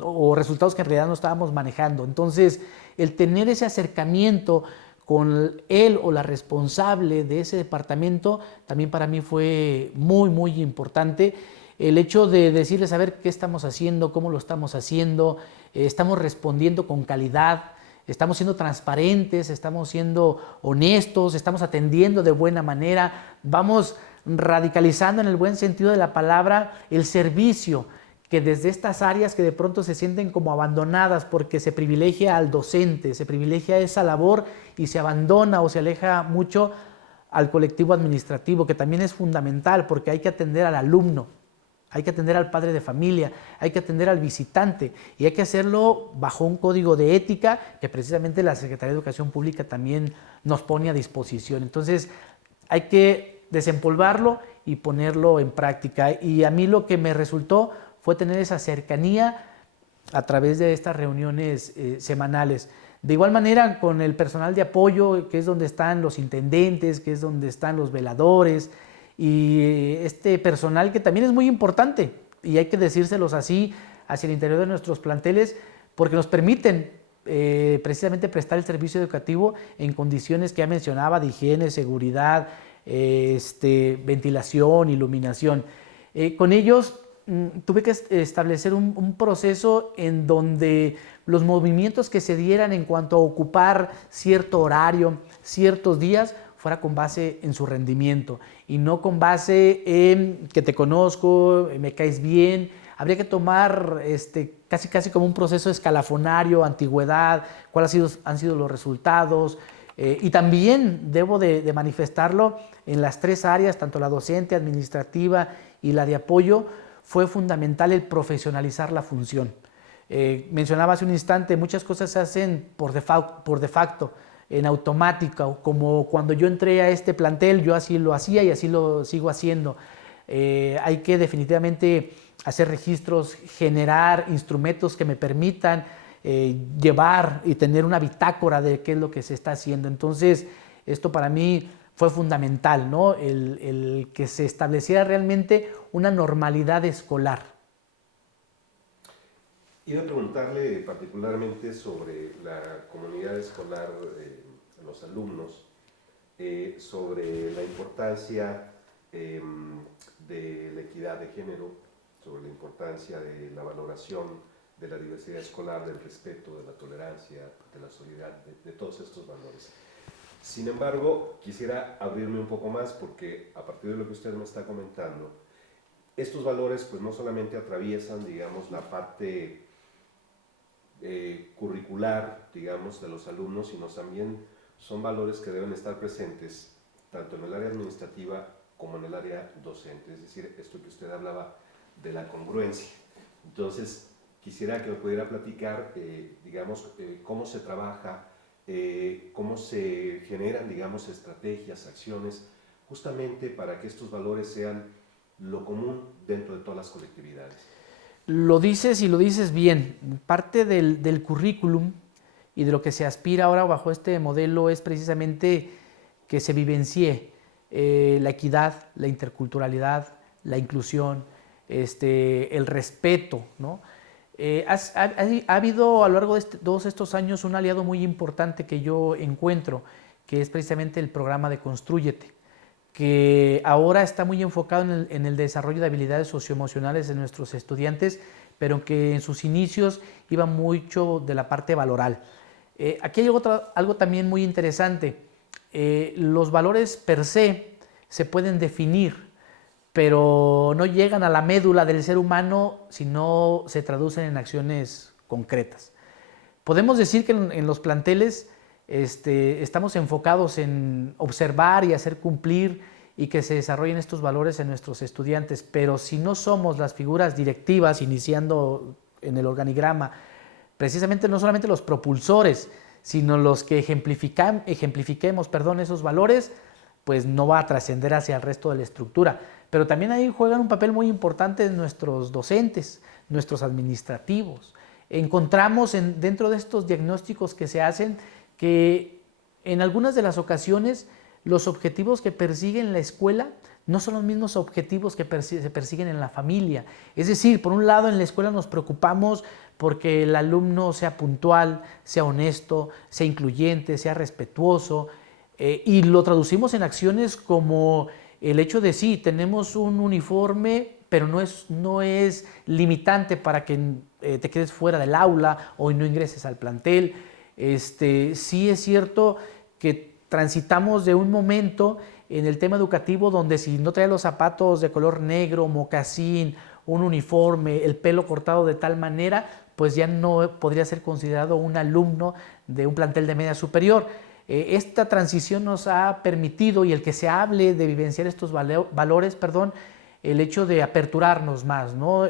o resultados que en realidad no estábamos manejando. Entonces, el tener ese acercamiento con él o la responsable de ese departamento, también para mí fue muy, muy importante. El hecho de decirles a ver qué estamos haciendo, cómo lo estamos haciendo, estamos respondiendo con calidad, estamos siendo transparentes, estamos siendo honestos, estamos atendiendo de buena manera, vamos radicalizando en el buen sentido de la palabra el servicio, que desde estas áreas que de pronto se sienten como abandonadas porque se privilegia al docente, se privilegia esa labor y se abandona o se aleja mucho al colectivo administrativo, que también es fundamental porque hay que atender al alumno, hay que atender al padre de familia, hay que atender al visitante y hay que hacerlo bajo un código de ética que precisamente la Secretaría de Educación Pública también nos pone a disposición. Entonces hay que desempolvarlo y ponerlo en práctica, y a mí lo que me resultó fue tener esa cercanía a través de estas reuniones semanales. De igual manera con el personal de apoyo, que es donde están los intendentes, que es donde están los veladores, y este personal que también es muy importante, y hay que decírselos así, hacia el interior de nuestros planteles, porque nos permiten precisamente prestar el servicio educativo en condiciones que ya mencionaba, de higiene, seguridad, ventilación, iluminación. Con ellos tuve que establecer un proceso en donde los movimientos que se dieran en cuanto a ocupar cierto horario, ciertos días, fuera con base en su rendimiento y no con base en que te conozco, me caes bien. Habría que tomar casi como un proceso escalafonario, antigüedad, cuáles han sido los resultados. Y también debo de manifestarlo en las tres áreas, tanto la docente, administrativa y la de apoyo. Fue fundamental el profesionalizar la función. Mencionaba hace un instante, muchas cosas se hacen por de facto, en automática, como cuando yo entré a este plantel, yo así lo hacía y así lo sigo haciendo. Hay que definitivamente hacer registros, generar instrumentos que me permitan llevar y tener una bitácora de qué es lo que se está haciendo. Entonces, esto para mí fue fundamental, ¿no? El que se estableciera realmente una normalidad escolar. Iba a preguntarle particularmente sobre la comunidad escolar, los alumnos, sobre la importancia de la equidad de género, sobre la importancia de la valoración de la diversidad escolar, del respeto, de la tolerancia, de la solidaridad, de todos estos valores. Sin embargo, quisiera abrirme un poco más porque a partir de lo que usted me está comentando, estos valores pues no solamente atraviesan, digamos, la parte curricular, digamos, de los alumnos, sino también son valores que deben estar presentes tanto en el área administrativa como en el área docente, es decir, esto que usted hablaba de la congruencia. Entonces, quisiera que me pudiera platicar, digamos, cómo se trabaja, cómo se generan, digamos, estrategias, acciones, justamente para que estos valores sean lo común dentro de todas las colectividades. Lo dices y lo dices bien. Parte del currículum y de lo que se aspira ahora bajo este modelo es precisamente que se vivencie la equidad, la interculturalidad, la inclusión, el respeto, ¿no? Ha habido a lo largo de todos estos años un aliado muy importante que yo encuentro, que es precisamente el programa de Constrúyete, que ahora está muy enfocado en el desarrollo de habilidades socioemocionales de nuestros estudiantes, pero que en sus inicios iba mucho de la parte valoral. Aquí hay algo también muy interesante. Los valores per se pueden definir, pero no llegan a la médula del ser humano si no se traducen en acciones concretas. Podemos decir que en los planteles estamos enfocados en observar y hacer cumplir y que se desarrollen estos valores en nuestros estudiantes, pero si no somos las figuras directivas, iniciando en el organigrama, precisamente no solamente los propulsores, sino los que ejemplifiquemos esos valores, pues no va a trascender hacia el resto de la estructura. Pero también ahí juegan un papel muy importante nuestros docentes, nuestros administrativos. Encontramos dentro de estos diagnósticos que se hacen que en algunas de las ocasiones los objetivos que persiguen la escuela no son los mismos objetivos que se persiguen en la familia. Es decir, por un lado en la escuela nos preocupamos porque el alumno sea puntual, sea honesto, sea incluyente, sea respetuoso, y lo traducimos en acciones como el hecho de sí, tenemos un uniforme, pero no es limitante para que te quedes fuera del aula o no ingreses al plantel. Sí es cierto que transitamos de un momento en el tema educativo donde si no traes los zapatos de color negro, mocasín, un uniforme, el pelo cortado de tal manera, pues ya no podría ser considerado un alumno de un plantel de media superior. Esta transición nos ha permitido, y el que se hable de vivenciar estos valores, el hecho de aperturarnos más, ¿no?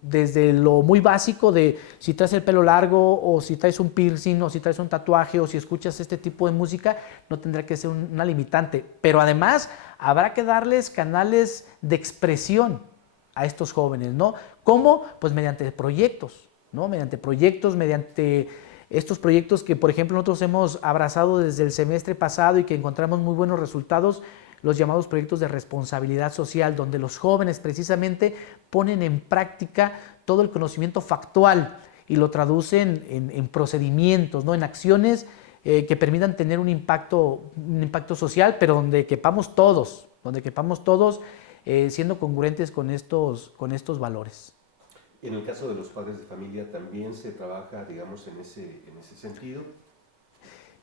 Desde lo muy básico de si traes el pelo largo o si traes un piercing o si traes un tatuaje o si escuchas este tipo de música, no tendrá que ser una limitante. Pero además habrá que darles canales de expresión a estos jóvenes, ¿no? ¿Cómo? Pues mediante proyectos, ¿no? Mediante estos proyectos que, por ejemplo, nosotros hemos abrazado desde el semestre pasado y que encontramos muy buenos resultados, los llamados proyectos de responsabilidad social, donde los jóvenes precisamente ponen en práctica todo el conocimiento factual y lo traducen en procedimientos, ¿no? En acciones que permitan tener un impacto social, pero donde quepamos todos, siendo congruentes con estos valores. En el caso de los padres de familia también se trabaja, digamos, en ese sentido.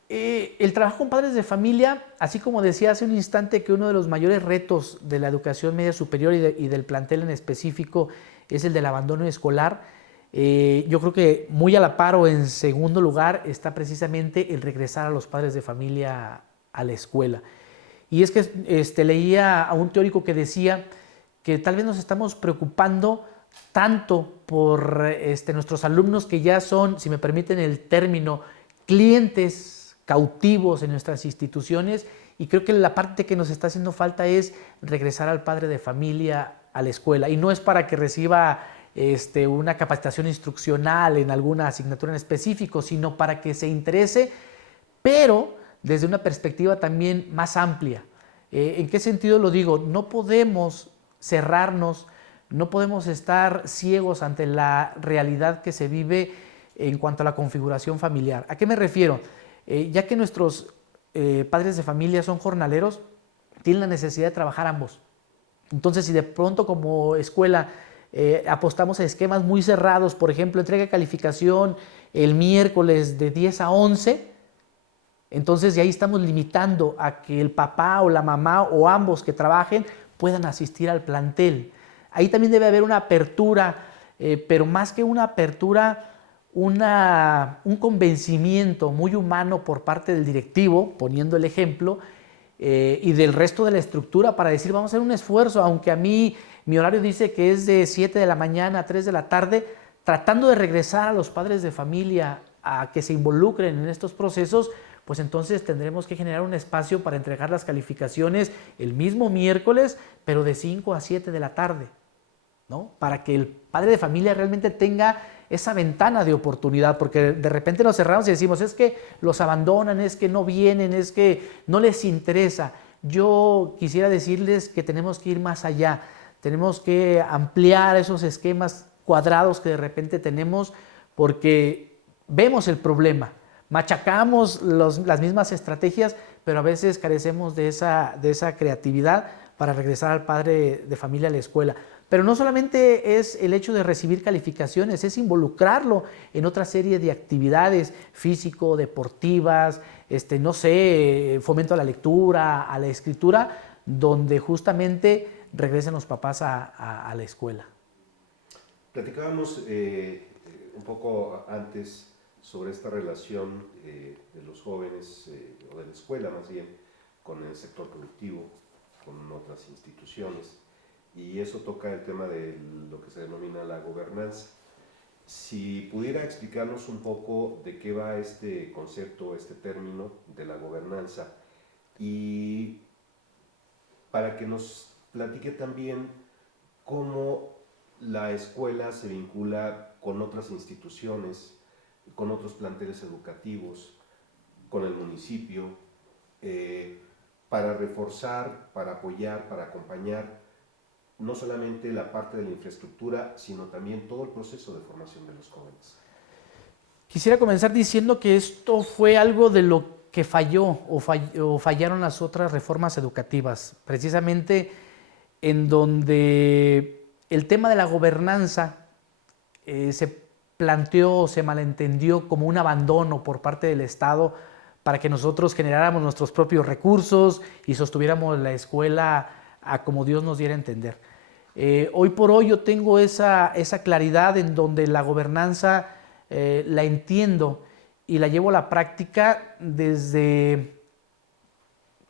El trabajo con padres de familia, así como decía hace un instante que uno de los mayores retos de la educación media superior y del plantel en específico es el del abandono escolar, yo creo que muy a la par o en segundo lugar está precisamente el regresar a los padres de familia a la escuela. Y es que leía a un teórico que decía que tal vez nos estamos preocupando tanto por nuestros alumnos que ya son, si me permiten el término, clientes cautivos en nuestras instituciones, y creo que la parte que nos está haciendo falta es regresar al padre de familia a la escuela, y no es para que reciba una capacitación instruccional en alguna asignatura en específico, sino para que se interese, pero desde una perspectiva también más amplia. ¿En qué sentido lo digo? No podemos cerrarnos, no podemos estar ciegos ante la realidad que se vive en cuanto a la configuración familiar. ¿A qué me refiero? Ya que nuestros padres de familia son jornaleros, tienen la necesidad de trabajar ambos. Entonces, si de pronto como escuela apostamos a esquemas muy cerrados, por ejemplo, entrega de calificación el miércoles de 10 a 11, entonces ya ahí estamos limitando a que el papá o la mamá o ambos que trabajen puedan asistir al plantel. Ahí también debe haber una apertura, pero más que una apertura, un convencimiento muy humano por parte del directivo, poniendo el ejemplo, y del resto de la estructura para decir vamos a hacer un esfuerzo, aunque a mí mi horario dice que es de 7 de la mañana a 3 de la tarde, tratando de regresar a los padres de familia a que se involucren en estos procesos, pues entonces tendremos que generar un espacio para entregar las calificaciones el mismo miércoles, pero de 5 a 7 de la tarde, ¿no? Para que el padre de familia realmente tenga esa ventana de oportunidad, porque de repente nos cerramos y decimos, es que los abandonan, es que no vienen, es que no les interesa. Yo quisiera decirles que tenemos que ir más allá, tenemos que ampliar esos esquemas cuadrados que de repente tenemos, porque vemos el problema, machacamos las mismas estrategias, pero a veces carecemos de esa creatividad para regresar al padre de familia a la escuela. Pero no solamente es el hecho de recibir calificaciones, es involucrarlo en otra serie de actividades físico, deportivas, fomento a la lectura, a la escritura, donde justamente regresen los papás a la escuela. Platicábamos un poco antes sobre esta relación de los jóvenes, o de la escuela más bien, con el sector productivo, con otras instituciones, y eso toca el tema de lo que se denomina la gobernanza. Si pudiera explicarnos un poco de qué va este concepto, este término de la gobernanza, y para que nos platique también cómo la escuela se vincula con otras instituciones, con otros planteles educativos, con el municipio, para reforzar, para apoyar, para acompañar no solamente la parte de la infraestructura, sino también todo el proceso de formación de los jóvenes. Quisiera comenzar diciendo que esto fue algo de lo que falló o fallaron las otras reformas educativas, precisamente en donde el tema de la gobernanza se planteó, se malentendió como un abandono por parte del Estado para que nosotros generáramos nuestros propios recursos y sostuviéramos la escuela a como Dios nos diera a entender. Hoy por hoy yo tengo esa claridad en donde la gobernanza la entiendo y la llevo a la práctica desde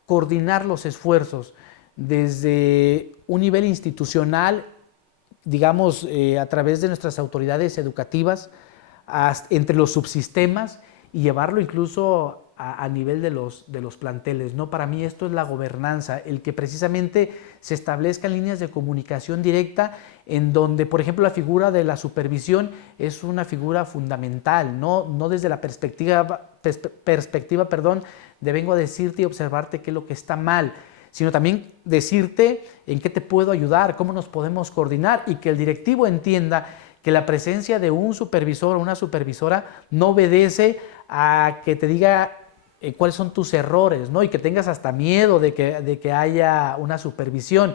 coordinar los esfuerzos, desde un nivel institucional, digamos, a través de nuestras autoridades educativas, entre los subsistemas y llevarlo incluso a nivel de los planteles, ¿no? Para mí esto es la gobernanza, el que precisamente se establezcan líneas de comunicación directa en donde, por ejemplo, la figura de la supervisión es una figura fundamental, no desde la perspectiva, de vengo a decirte y observarte qué es lo que está mal, sino también decirte en qué te puedo ayudar, cómo nos podemos coordinar y que el directivo entienda que la presencia de un supervisor o una supervisora no obedece a que te diga cuáles son tus errores, ¿no? Y que tengas hasta miedo de que haya una supervisión,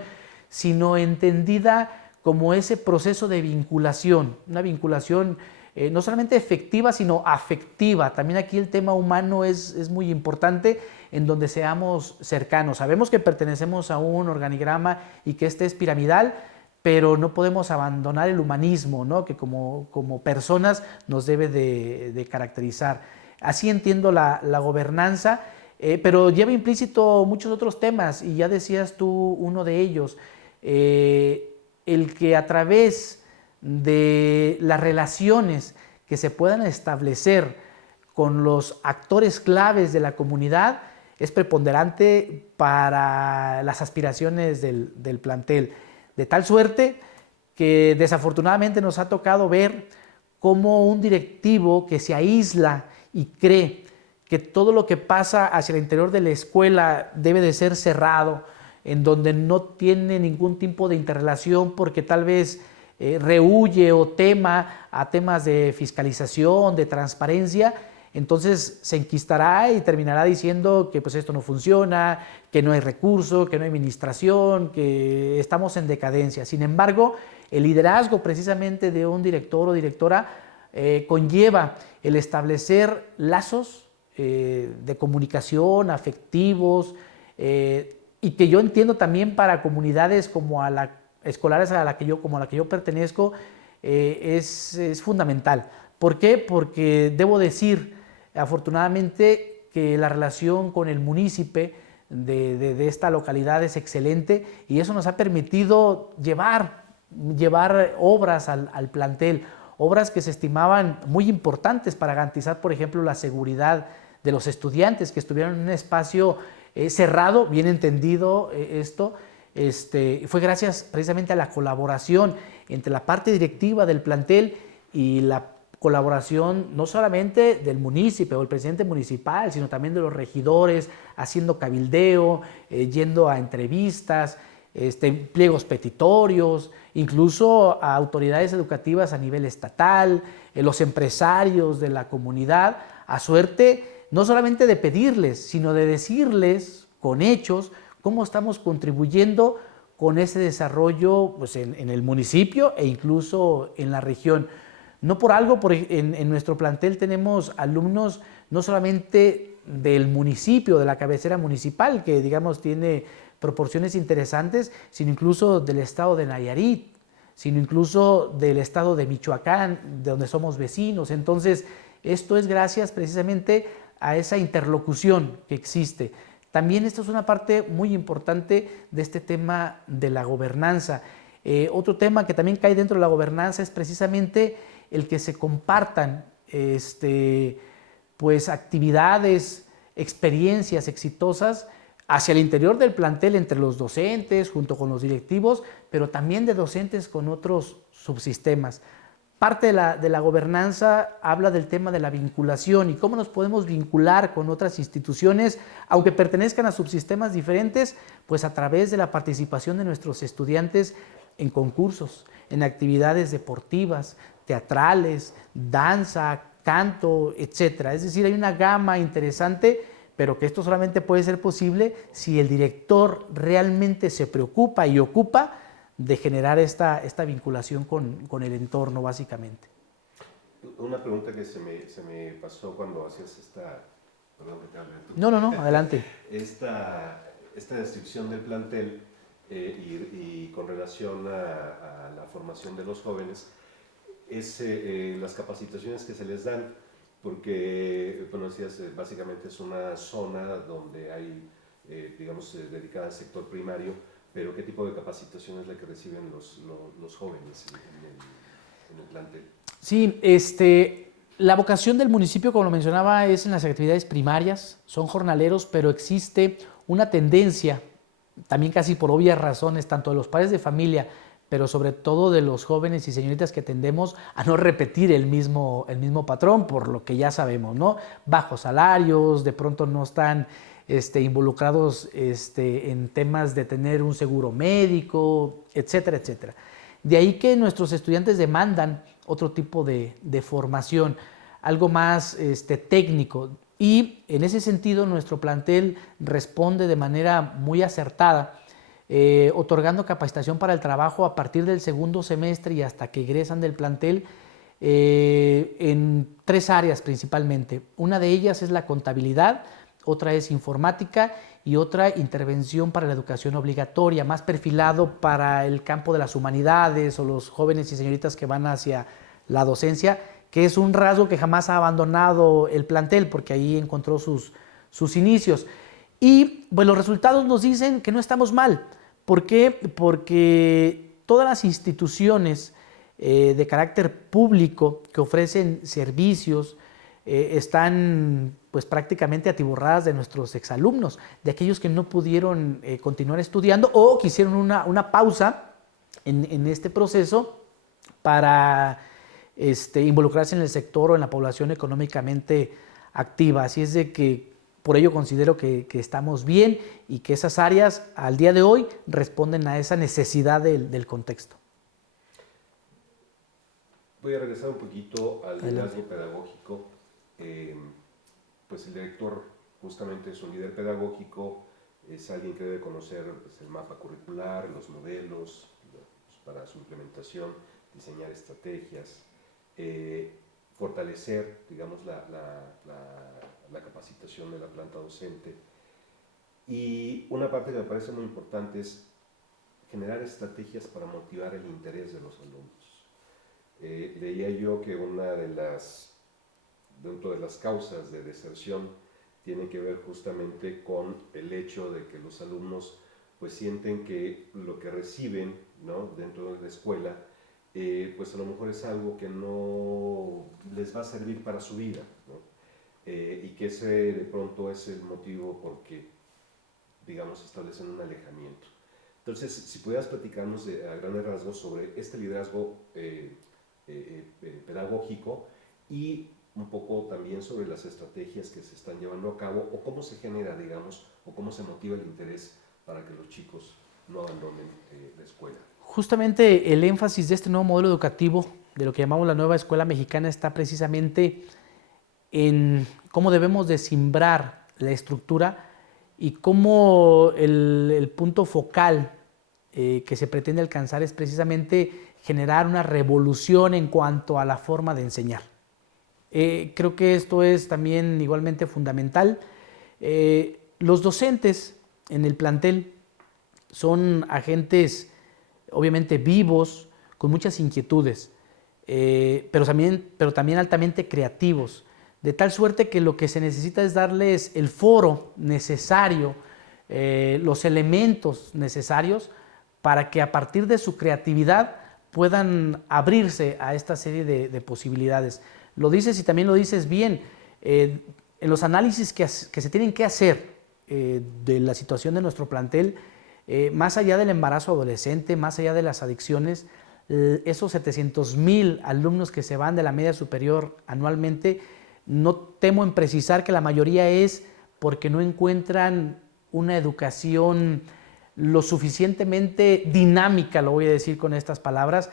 sino entendida como ese proceso de vinculación, una vinculación no solamente efectiva, sino afectiva. También aquí el tema humano es muy importante, en donde seamos cercanos. Sabemos que pertenecemos a un organigrama y que este es piramidal, pero no podemos abandonar el humanismo, ¿no? Que como personas nos debe de caracterizar. Así entiendo la gobernanza, pero lleva implícito muchos otros temas, y ya decías tú uno de ellos, el que a través de las relaciones que se puedan establecer con los actores claves de la comunidad es preponderante para las aspiraciones del plantel, de tal suerte que desafortunadamente nos ha tocado ver cómo un directivo que se aísla y cree que todo lo que pasa hacia el interior de la escuela debe de ser cerrado, en donde no tiene ningún tipo de interrelación porque tal vez rehuye o tema a temas de fiscalización, de transparencia, entonces se enquistará y terminará diciendo que pues esto no funciona, que no hay recurso, que no hay administración, que estamos en decadencia. Sin embargo, el liderazgo precisamente de un director o directora conlleva el establecer lazos de comunicación, afectivos, y que yo entiendo también para comunidades como escolares como a la que yo pertenezco, es fundamental. ¿Por qué? Porque debo decir, afortunadamente, que la relación con el munícipe de esta localidad es excelente, y eso nos ha permitido llevar obras al plantel, obras que se estimaban muy importantes para garantizar, por ejemplo, la seguridad de los estudiantes que estuvieron en un espacio cerrado, bien entendido esto. Fue gracias precisamente a la colaboración entre la parte directiva del plantel y la colaboración no solamente del municipio o el presidente municipal, sino también de los regidores, haciendo cabildeo, yendo a entrevistas, pliegos petitorios, incluso a autoridades educativas a nivel estatal, los empresarios de la comunidad, a suerte no solamente de pedirles, sino de decirles con hechos cómo estamos contribuyendo con ese desarrollo pues, en el municipio e incluso en la región. No por algo, en nuestro plantel tenemos alumnos no solamente del municipio, de la cabecera municipal, que digamos tiene proporciones interesantes, sino incluso del estado de Nayarit, sino incluso del estado de Michoacán, de donde somos vecinos. Entonces, esto es gracias precisamente a esa interlocución que existe. También esto es una parte muy importante de este tema de la gobernanza. Otro tema que también cae dentro de la gobernanza es precisamente el que se compartan pues, actividades, experiencias exitosas hacia el interior del plantel entre los docentes, junto con los directivos, pero también de docentes con otros subsistemas. Parte de la gobernanza habla del tema de la vinculación y cómo nos podemos vincular con otras instituciones, aunque pertenezcan a subsistemas diferentes, pues a través de la participación de nuestros estudiantes en concursos, en actividades deportivas, teatrales, danza, canto, etc. Es decir, hay una gama interesante, pero que esto solamente puede ser posible si el director realmente se preocupa y ocupa de generar esta vinculación con el entorno, básicamente. Una pregunta que se me pasó cuando hacías esta... Perdón que te hable. No, adelante. Esta descripción del plantel y con relación a la formación de los jóvenes, es las capacitaciones que se les dan, porque, bueno, decías, básicamente es una zona donde hay, digamos, dedicada al sector primario, pero ¿qué tipo de capacitación es la que reciben los jóvenes en el plantel? Sí, la vocación del municipio, como lo mencionaba, es en las actividades primarias, son jornaleros, pero existe una tendencia, también casi por obvias razones, tanto de los padres de familia, pero sobre todo de los jóvenes y señoritas que tendemos a no repetir el mismo patrón, por lo que ya sabemos, ¿no? Bajos salarios, de pronto no están involucrados en temas de tener un seguro médico, etcétera, etcétera. De ahí que nuestros estudiantes demandan otro tipo de formación, algo más técnico, y en ese sentido nuestro plantel responde de manera muy acertada, otorgando capacitación para el trabajo a partir del segundo semestre y hasta que egresan del plantel, en 3 áreas principalmente. Una de ellas es la contabilidad, otra es informática y otra intervención para la educación obligatoria, más perfilado para el campo de las humanidades o los jóvenes y señoritas que van hacia la docencia, que es un rasgo que jamás ha abandonado el plantel porque ahí encontró sus inicios. Y pues los resultados nos dicen que no estamos mal. ¿Por qué? Porque todas las instituciones de carácter público que ofrecen servicios están pues prácticamente atiborradas de nuestros exalumnos, de aquellos que no pudieron continuar estudiando o que hicieron una pausa en este proceso para involucrarse en el sector o en la población económicamente activa. Así es de que por ello considero que estamos bien y que esas áreas al día de hoy responden a esa necesidad del contexto. Voy a regresar un poquito al liderazgo pedagógico. Pues el director justamente es un líder pedagógico, es alguien que debe conocer pues, el mapa curricular, los modelos pues, para su implementación, diseñar estrategias, fortalecer, digamos, la capacitación de la planta docente. Y una parte que me parece muy importante es generar estrategias para motivar el interés de los alumnos. Leía yo que dentro de las causas de deserción tiene que ver justamente con el hecho de que los alumnos pues sienten que lo que reciben, ¿no?, dentro de la escuela pues a lo mejor es algo que no les va a servir para su vida, ¿no? Y que ese de pronto es el motivo por que, digamos, establecen un alejamiento. Entonces, si pudieras platicarnos a grandes rasgos sobre este liderazgo pedagógico y un poco también sobre las estrategias que se están llevando a cabo o cómo se genera, digamos, o cómo se motiva el interés para que los chicos no abandonen la escuela. Justamente el énfasis de este nuevo modelo educativo, de lo que llamamos la nueva escuela mexicana, está precisamente en cómo debemos de simbrar la estructura y cómo el punto focal que se pretende alcanzar es precisamente generar una revolución en cuanto a la forma de enseñar. Creo que esto es también igualmente fundamental. Los docentes en el plantel son agentes obviamente vivos, con muchas inquietudes, pero también altamente creativos, de tal suerte que lo que se necesita es darles el foro necesario, los elementos necesarios para que a partir de su creatividad puedan abrirse a esta serie de posibilidades. Lo dices y también lo dices bien, en los análisis que se tienen que hacer de la situación de nuestro plantel, más allá del embarazo adolescente, más allá de las adicciones, esos 700,000 alumnos que se van de la media superior anualmente, no temo en precisar que la mayoría es porque no encuentran una educación lo suficientemente dinámica, lo voy a decir con estas palabras,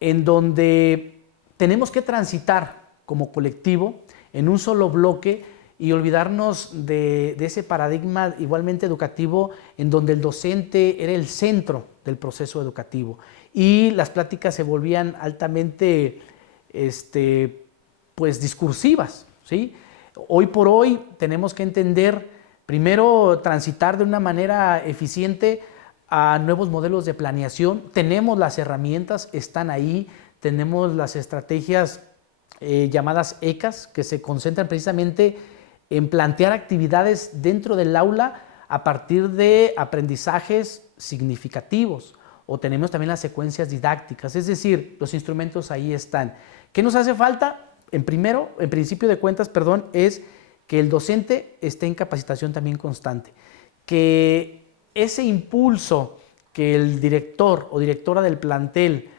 en donde tenemos que transitar como colectivo en un solo bloque y olvidarnos de ese paradigma igualmente educativo en donde el docente era el centro del proceso educativo y las pláticas se volvían altamente pues discursivas, ¿sí? Hoy por hoy tenemos que entender, primero, transitar de una manera eficiente a nuevos modelos de planeación. Tenemos las herramientas, están ahí, tenemos las estrategias llamadas ECAS, que se concentran precisamente en plantear actividades dentro del aula a partir de aprendizajes significativos. O tenemos también las secuencias didácticas, es decir, los instrumentos ahí están. ¿Qué nos hace falta? En principio de cuentas, es que el docente esté en capacitación también constante, que ese impulso que el director o directora del plantel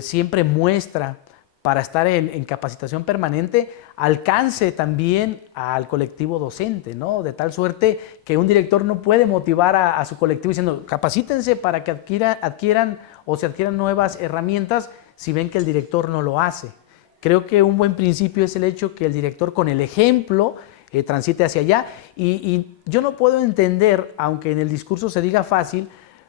siempre muestra para estar en capacitación permanente, alcance también al colectivo docente, ¿no? De tal suerte que un director no puede motivar a su colectivo diciendo capacítense para que adquieran nuevas herramientas si ven que el director no lo hace. Creo que un buen principio es el hecho que el director con el ejemplo transite hacia allá y yo no puedo entender, aunque en el discurso se diga fácil,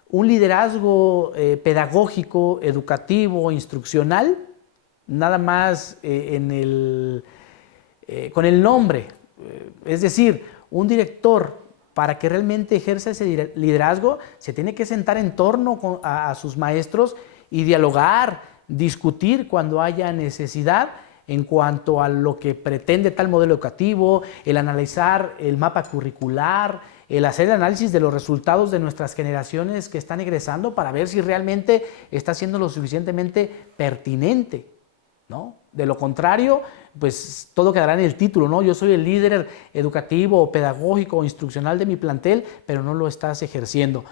un liderazgo pedagógico, educativo, instruccional, nada más con el nombre. Es decir, un director para que realmente ejerza ese liderazgo se tiene que sentar en torno a sus maestros y dialogar, discutir cuando haya necesidad en cuanto a lo que pretende tal modelo educativo, el analizar el mapa curricular, el hacer el análisis de los resultados de nuestras generaciones que están egresando para ver si realmente está siendo lo suficientemente pertinente, ¿no? De lo contrario, pues todo quedará en el título, ¿no? Yo soy el líder educativo, pedagógico o instruccional de mi plantel, pero no lo estás ejerciendo.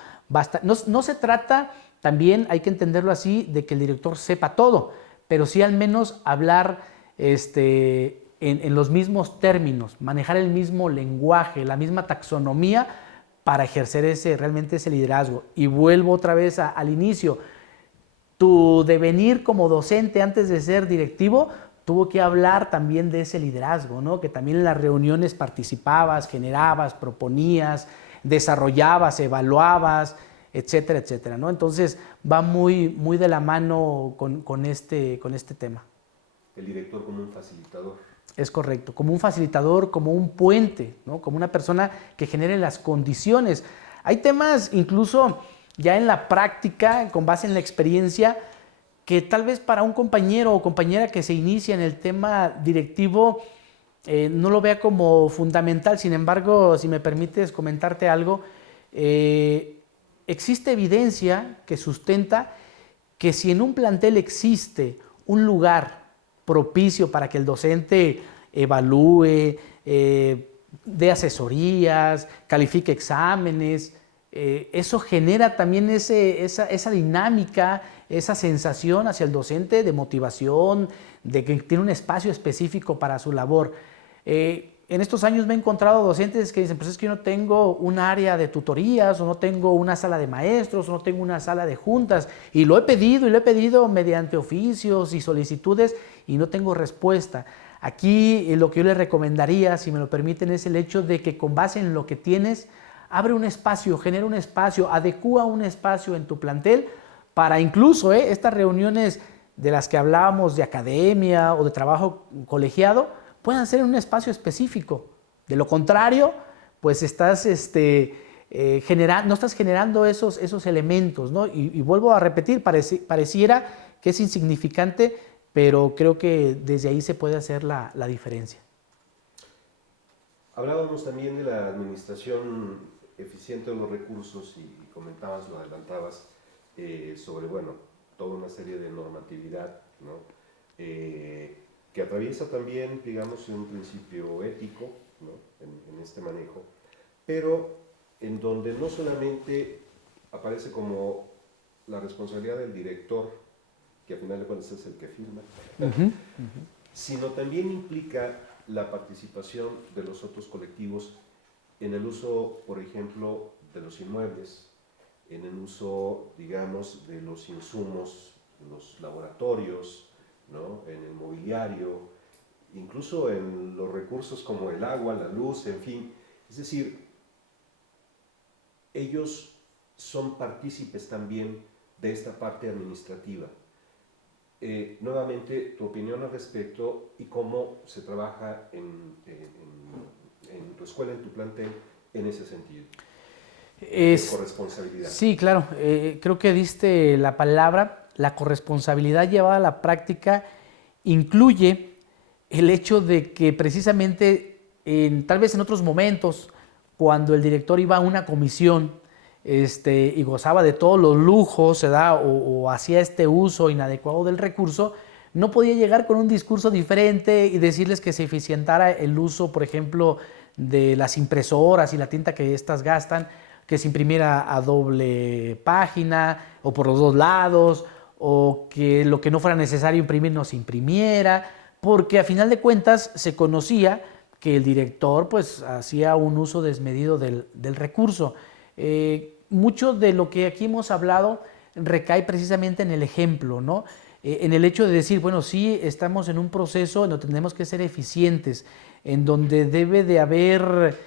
No se trata, también hay que entenderlo así, de que el director sepa todo, pero sí al menos hablar en los mismos términos, manejar el mismo lenguaje, la misma taxonomía para ejercer realmente ese liderazgo. Y vuelvo otra vez al inicio. Tu devenir como docente antes de ser directivo tuvo que hablar también de ese liderazgo, ¿no? Que también en las reuniones participabas, generabas, proponías, desarrollabas, evaluabas, etcétera, etcétera, ¿no? Entonces va muy, muy de la mano con este tema. El director como un facilitador. Es correcto, como un facilitador, como un puente, ¿no? Como una persona que genere las condiciones. Hay temas incluso ya en la práctica, con base en la experiencia, que tal vez para un compañero o compañera que se inicia en el tema directivo no lo vea como fundamental. Sin embargo, si me permites comentarte algo, existe evidencia que sustenta que si en un plantel existe un lugar propicio para que el docente evalúe, dé asesorías, califique exámenes, eso genera también esa dinámica, esa sensación hacia el docente de motivación, de que tiene un espacio específico para su labor. En estos años me he encontrado docentes que dicen, pues es que yo no tengo un área de tutorías, o no tengo una sala de maestros, o no tengo una sala de juntas, y lo he pedido mediante oficios y solicitudes, y no tengo respuesta. Aquí lo que yo les recomendaría, si me lo permiten, es el hecho de que con base en lo que tienes, abre un espacio, genera un espacio, adecúa un espacio en tu plantel para incluso estas reuniones de las que hablábamos de academia o de trabajo colegiado, puedan ser en un espacio específico. De lo contrario, pues estás no estás generando esos elementos, ¿no? Y vuelvo a repetir, pareciera que es insignificante, pero creo que desde ahí se puede hacer la diferencia. Hablábamos también de la administración eficiente de los recursos y comentabas, lo adelantabas, sobre, bueno, toda una serie de normatividad, ¿no? Que atraviesa también, digamos, un principio ético, ¿no? en este manejo, pero en donde no solamente aparece como la responsabilidad del director, que al final de cuentas es el que firma, sino también implica la participación de los otros colectivos en el uso, por ejemplo, de los inmuebles, en el uso, digamos, de los insumos, los laboratorios, ¿no? En el mobiliario, incluso en los recursos como el agua, la luz, en fin. Es decir, ellos son partícipes también de esta parte administrativa. Nuevamente, tu opinión al respecto y cómo se trabaja en tu escuela, en tu plantel, en ese sentido. Corresponsabilidad. Sí, claro. Creo que diste la palabra. La corresponsabilidad llevada a la práctica incluye el hecho de que precisamente, tal vez en otros momentos, cuando el director iba a una comisión y gozaba de todos los lujos, o hacía este uso inadecuado del recurso, no podía llegar con un discurso diferente y decirles que se eficientara el uso, por ejemplo, de las impresoras y la tinta que éstas gastan, que se imprimiera a doble página o por los dos lados, o que lo que no fuera necesario imprimir no se imprimiera, porque a final de cuentas se conocía que el director pues hacía un uso desmedido del recurso. Mucho de lo que aquí hemos hablado recae precisamente en el ejemplo, ¿no? En el hecho de decir, bueno, sí, estamos en un proceso en donde tenemos que ser eficientes, en donde debe de haber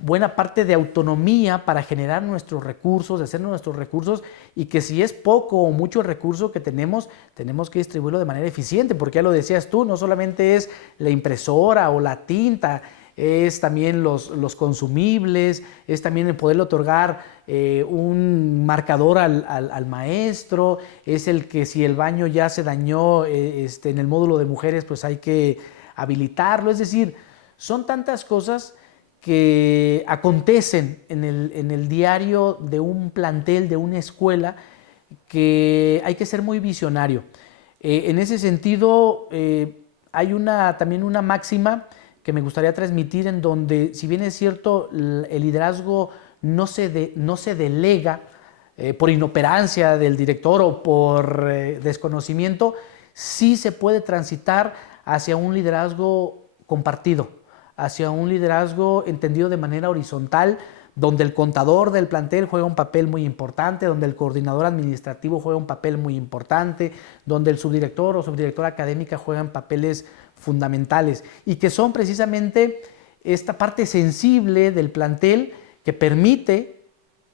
buena parte de autonomía para generar nuestros recursos, de hacer nuestros recursos, y que si es poco o mucho recurso que tenemos que distribuirlo de manera eficiente, porque ya lo decías tú, no solamente es la impresora o la tinta, es también los consumibles, es también el poderle otorgar un marcador al maestro, es el que si el baño ya se dañó en el módulo de mujeres, pues hay que habilitarlo. Es decir, son tantas cosas que acontecen en el diario de un plantel, de una escuela, que hay que ser muy visionario. En ese sentido, hay también una máxima que me gustaría transmitir, en donde, si bien es cierto, el liderazgo no se delega por inoperancia del director o por desconocimiento, sí se puede transitar hacia un liderazgo compartido, hacia un liderazgo entendido de manera horizontal, donde el contador del plantel juega un papel muy importante, donde el coordinador administrativo juega un papel muy importante, donde el subdirector o subdirectora académica juegan papeles fundamentales, y que son precisamente esta parte sensible del plantel que permite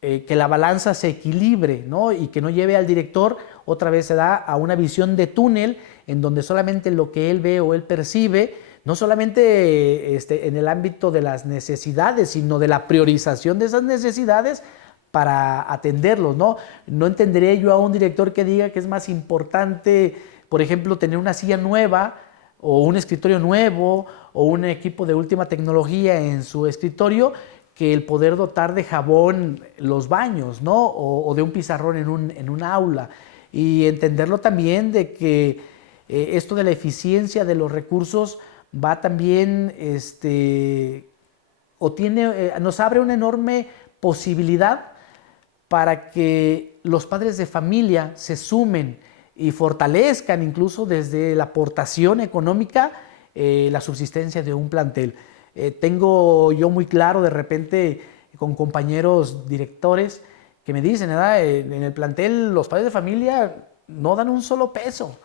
que la balanza se equilibre, ¿no? Y que no lleve al director, otra vez se da a una visión de túnel, en donde solamente lo que él ve o él percibe, no solamente en el ámbito de las necesidades, sino de la priorización de esas necesidades para atenderlos, ¿no? No entendería yo a un director que diga que es más importante, por ejemplo, tener una silla nueva o un escritorio nuevo o un equipo de última tecnología en su escritorio, que el poder dotar de jabón los baños, ¿no? O de un pizarrón en un aula. Y entenderlo también de que esto de la eficiencia de los recursos va también, nos abre una enorme posibilidad para que los padres de familia se sumen y fortalezcan, incluso desde la aportación económica, la subsistencia de un plantel. Tengo yo muy claro de repente con compañeros directores que me dicen, en el plantel los padres de familia no dan un solo peso.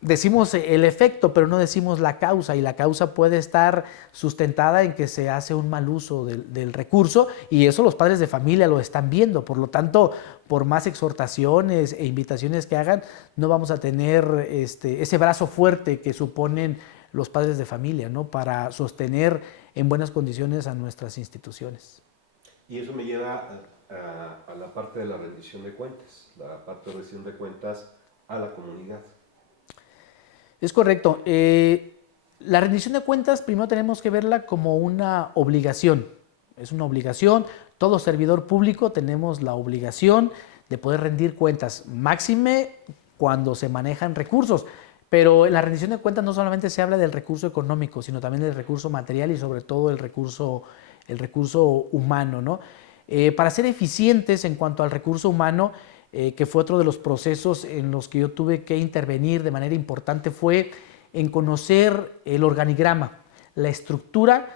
Decimos el efecto, pero no decimos la causa, y la causa puede estar sustentada en que se hace un mal uso del recurso, y eso los padres de familia lo están viendo. Por lo tanto, por más exhortaciones e invitaciones que hagan, no vamos a tener ese brazo fuerte que suponen los padres de familia, ¿no? Para sostener en buenas condiciones a nuestras instituciones. Y eso me lleva a la parte de la rendición de cuentas, la parte de rendición de cuentas a la comunidad. Es correcto. La rendición de cuentas primero tenemos que verla como una obligación. Es una obligación. Todo servidor público tenemos la obligación de poder rendir cuentas, máxime cuando se manejan recursos. Pero en la rendición de cuentas no solamente se habla del recurso económico, sino también del recurso material y sobre todo el recurso humano, ¿no? Para ser eficientes en cuanto al recurso humano, que fue otro de los procesos en los que yo tuve que intervenir de manera importante, fue en conocer el organigrama, la estructura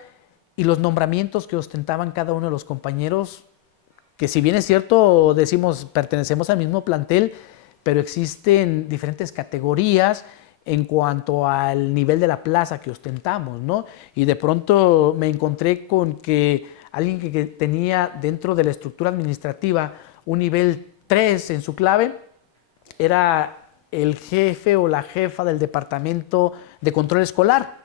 y los nombramientos que ostentaban cada uno de los compañeros, que si bien es cierto, decimos, pertenecemos al mismo plantel, pero existen diferentes categorías en cuanto al nivel de la plaza que ostentamos, ¿no? Y de pronto me encontré con que alguien que tenía dentro de la estructura administrativa un nivel 3 en su clave era el jefe o la jefa del departamento de control escolar,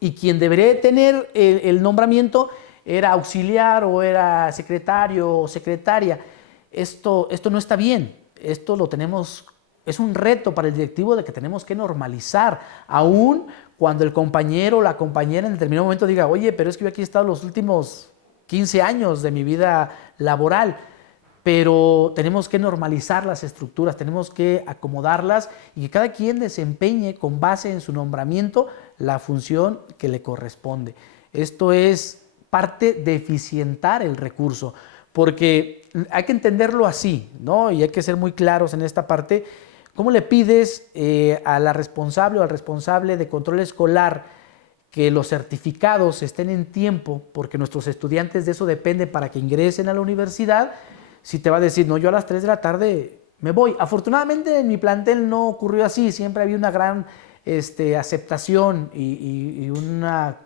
y quien debería tener el nombramiento era auxiliar o era secretario o secretaria. Esto no está bien. Esto lo tenemos, es un reto para el directivo de que tenemos que normalizar, aún cuando el compañero o la compañera en determinado momento diga, oye, pero es que yo aquí he estado los últimos 15 años de mi vida laboral. Pero tenemos que normalizar las estructuras, tenemos que acomodarlas y que cada quien desempeñe con base en su nombramiento la función que le corresponde. Esto es parte de eficientar el recurso, porque hay que entenderlo así, ¿no? Y hay que ser muy claros en esta parte. ¿Cómo le pides a la responsable o al responsable de control escolar que los certificados estén en tiempo, porque nuestros estudiantes de eso depende para que ingresen a la universidad? Si te va a decir, no, yo a las 3 de la tarde me voy. Afortunadamente en mi plantel no ocurrió así, siempre había una gran aceptación y una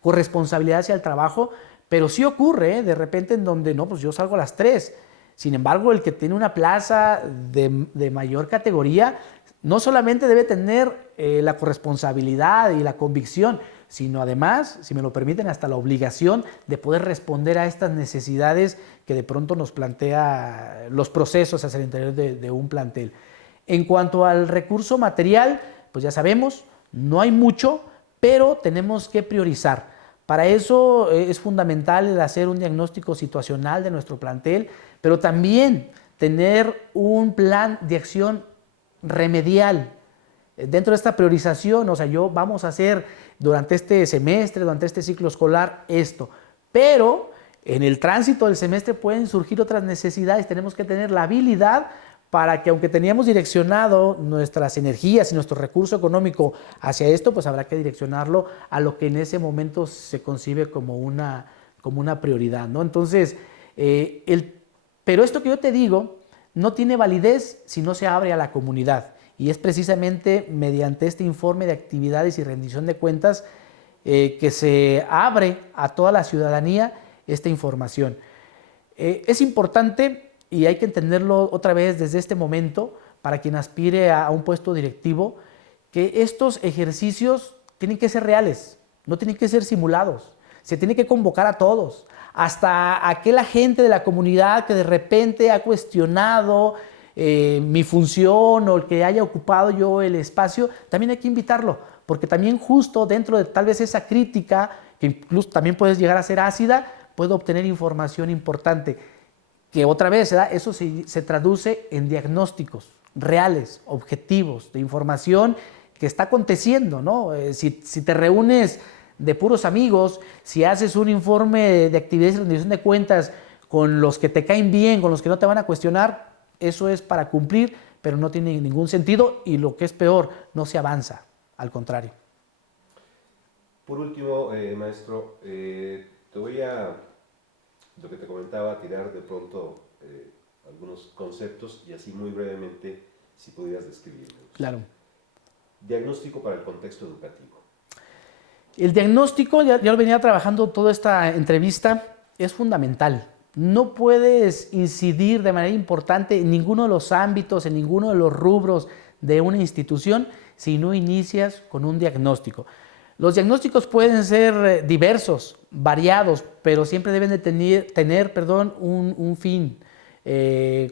corresponsabilidad hacia el trabajo, pero sí ocurre de repente en donde, no, pues yo salgo a las 3. Sin embargo, el que tiene una plaza de mayor categoría no solamente debe tener la corresponsabilidad y la convicción, sino además, si me lo permiten, hasta la obligación de poder responder a estas necesidades que de pronto nos plantea los procesos hacia el interior de un plantel. En cuanto al recurso material, pues ya sabemos, no hay mucho, pero tenemos que priorizar. Para eso es fundamental el hacer un diagnóstico situacional de nuestro plantel, pero también tener un plan de acción remedial. Dentro de esta priorización, o sea, vamos a hacer durante este semestre, durante este ciclo escolar esto, pero en el tránsito del semestre pueden surgir otras necesidades. Tenemos que tener la habilidad para que, aunque teníamos direccionado nuestras energías y nuestro recurso económico hacia esto, pues habrá que direccionarlo a lo que en ese momento se concibe como una prioridad, ¿no? Entonces, pero esto que yo te digo no tiene validez si no se abre a la comunidad. Y es precisamente mediante este informe de actividades y rendición de cuentas que se abre a toda la ciudadanía esta información. Es importante, y hay que entenderlo otra vez desde este momento, para quien aspire a un puesto directivo, que estos ejercicios tienen que ser reales, no tienen que ser simulados. Se tiene que convocar a todos, hasta aquel agente de la comunidad que de repente ha cuestionado mi función o el que haya ocupado yo el espacio, también hay que invitarlo, porque también justo dentro de tal vez esa crítica, que incluso también puedes llegar a ser ácida, puedo obtener información importante, que otra vez eso se traduce en diagnósticos reales, objetivos, de información que está aconteciendo, ¿no? Si te reúnes de puros amigos, si haces un informe de actividades y rendición de cuentas con los que te caen bien, con los que no te van a cuestionar, eso es para cumplir, pero no tiene ningún sentido y lo que es peor, no se avanza, al contrario. Por último, maestro, te voy a, lo que te comentaba, tirar de pronto algunos conceptos y así muy brevemente, si pudieras describirlos. Claro. Diagnóstico para el contexto educativo. El diagnóstico, ya lo venía trabajando toda esta entrevista, es fundamental. No puedes incidir de manera importante en ninguno de los ámbitos, en ninguno de los rubros de una institución si no inicias con un diagnóstico. Los diagnósticos pueden ser diversos, variados, pero siempre deben de tener un fin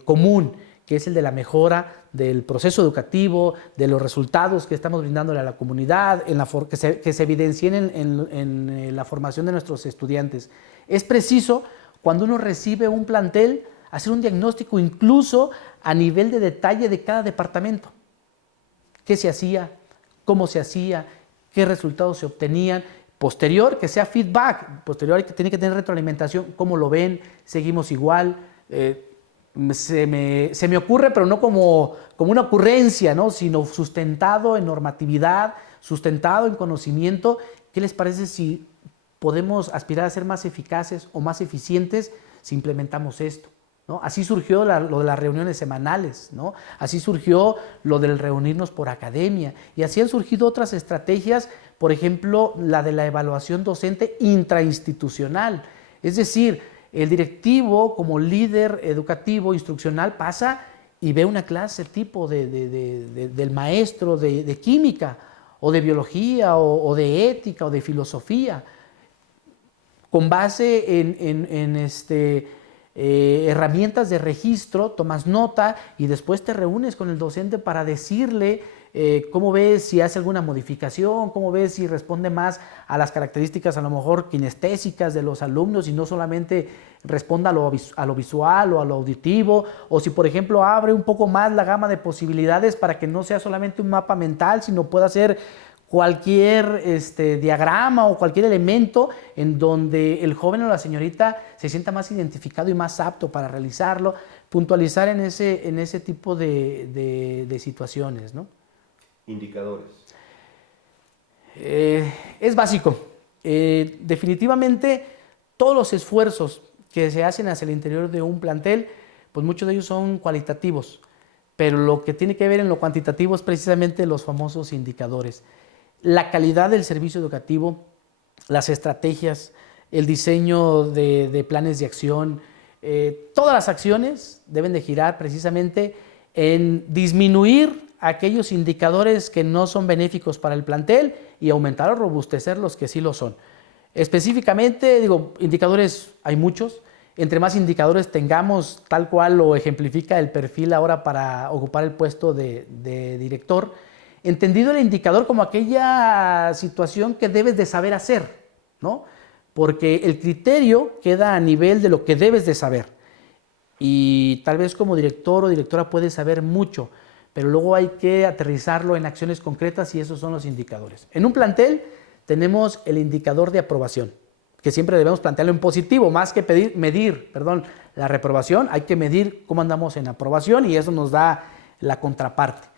común, que es el de la mejora del proceso educativo, de los resultados que estamos brindándole a la comunidad, que se evidencien en la formación de nuestros estudiantes. Es preciso, cuando uno recibe un plantel, hacer un diagnóstico incluso a nivel de detalle de cada departamento. ¿Qué se hacía? ¿Cómo se hacía? ¿Qué resultados se obtenían? Posterior, que sea feedback. Posterior, tiene que tener retroalimentación. ¿Cómo lo ven? ¿Seguimos igual? Se me ocurre, pero no como una ocurrencia, ¿no? Sino sustentado en normatividad, sustentado en conocimiento. ¿Qué les parece si podemos aspirar a ser más eficaces o más eficientes si implementamos esto? ¿No? Así surgió lo de las reuniones semanales, ¿no? Así surgió lo del reunirnos por academia, y así han surgido otras estrategias, por ejemplo, la de la evaluación docente intrainstitucional. Es decir, el directivo como líder educativo, instruccional, pasa y ve una clase tipo del maestro de química, o de biología, o de ética, o de filosofía, con base en herramientas de registro, tomas nota y después te reúnes con el docente para decirle cómo ves si hace alguna modificación, cómo ves si responde más a las características a lo mejor kinestésicas de los alumnos y no solamente responda a lo visual o a lo auditivo, o si por ejemplo abre un poco más la gama de posibilidades para que no sea solamente un mapa mental, sino pueda ser cualquier diagrama o cualquier elemento en donde el joven o la señorita se sienta más identificado y más apto para realizarlo, puntualizar en ese tipo de situaciones, ¿no? Indicadores. Es básico. Definitivamente todos los esfuerzos que se hacen hacia el interior de un plantel, pues muchos de ellos son cualitativos, pero lo que tiene que ver en lo cuantitativo es precisamente los famosos indicadores. La calidad del servicio educativo, las estrategias, el diseño de planes de acción, todas las acciones deben de girar precisamente en disminuir aquellos indicadores que no son benéficos para el plantel y aumentar o robustecer los que sí lo son. Específicamente, indicadores hay muchos. Entre más indicadores tengamos, tal cual lo ejemplifica el perfil ahora para ocupar el puesto de director, entendido el indicador como aquella situación que debes de saber hacer, ¿no? Porque el criterio queda a nivel de lo que debes de saber. Y tal vez como director o directora puedes saber mucho, pero luego hay que aterrizarlo en acciones concretas y esos son los indicadores. En un plantel tenemos el indicador de aprobación, que siempre debemos plantearlo en positivo, más que medir la reprobación, hay que medir cómo andamos en aprobación y eso nos da la contraparte.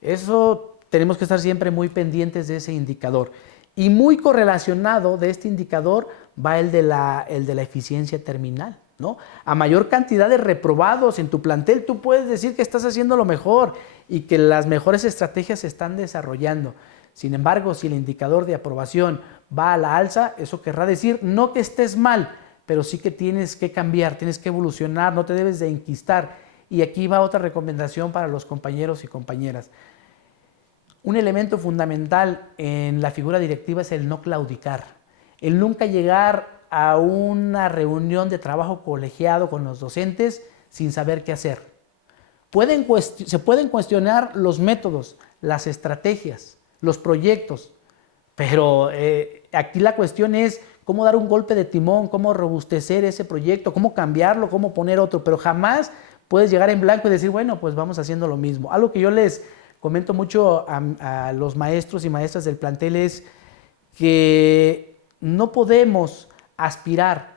Eso tenemos que estar siempre muy pendientes de ese indicador. Y muy correlacionado de este indicador va el de la eficiencia terminal, ¿no? A mayor cantidad de reprobados en tu plantel, tú puedes decir que estás haciendo lo mejor y que las mejores estrategias se están desarrollando. Sin embargo, si el indicador de aprobación va a la alza, eso querrá decir no que estés mal, pero sí que tienes que cambiar, tienes que evolucionar, no te debes de enquistar. Y aquí va otra recomendación para los compañeros y compañeras. Un elemento fundamental en la figura directiva es el no claudicar, el nunca llegar a una reunión de trabajo colegiado con los docentes sin saber qué hacer. Se pueden cuestionar los métodos, las estrategias, los proyectos, pero aquí la cuestión es cómo dar un golpe de timón, cómo robustecer ese proyecto, cómo cambiarlo, cómo poner otro, pero jamás puedes llegar en blanco y decir, bueno, pues vamos haciendo lo mismo. Algo que yo les comento mucho a los maestros y maestras del plantel es que no podemos aspirar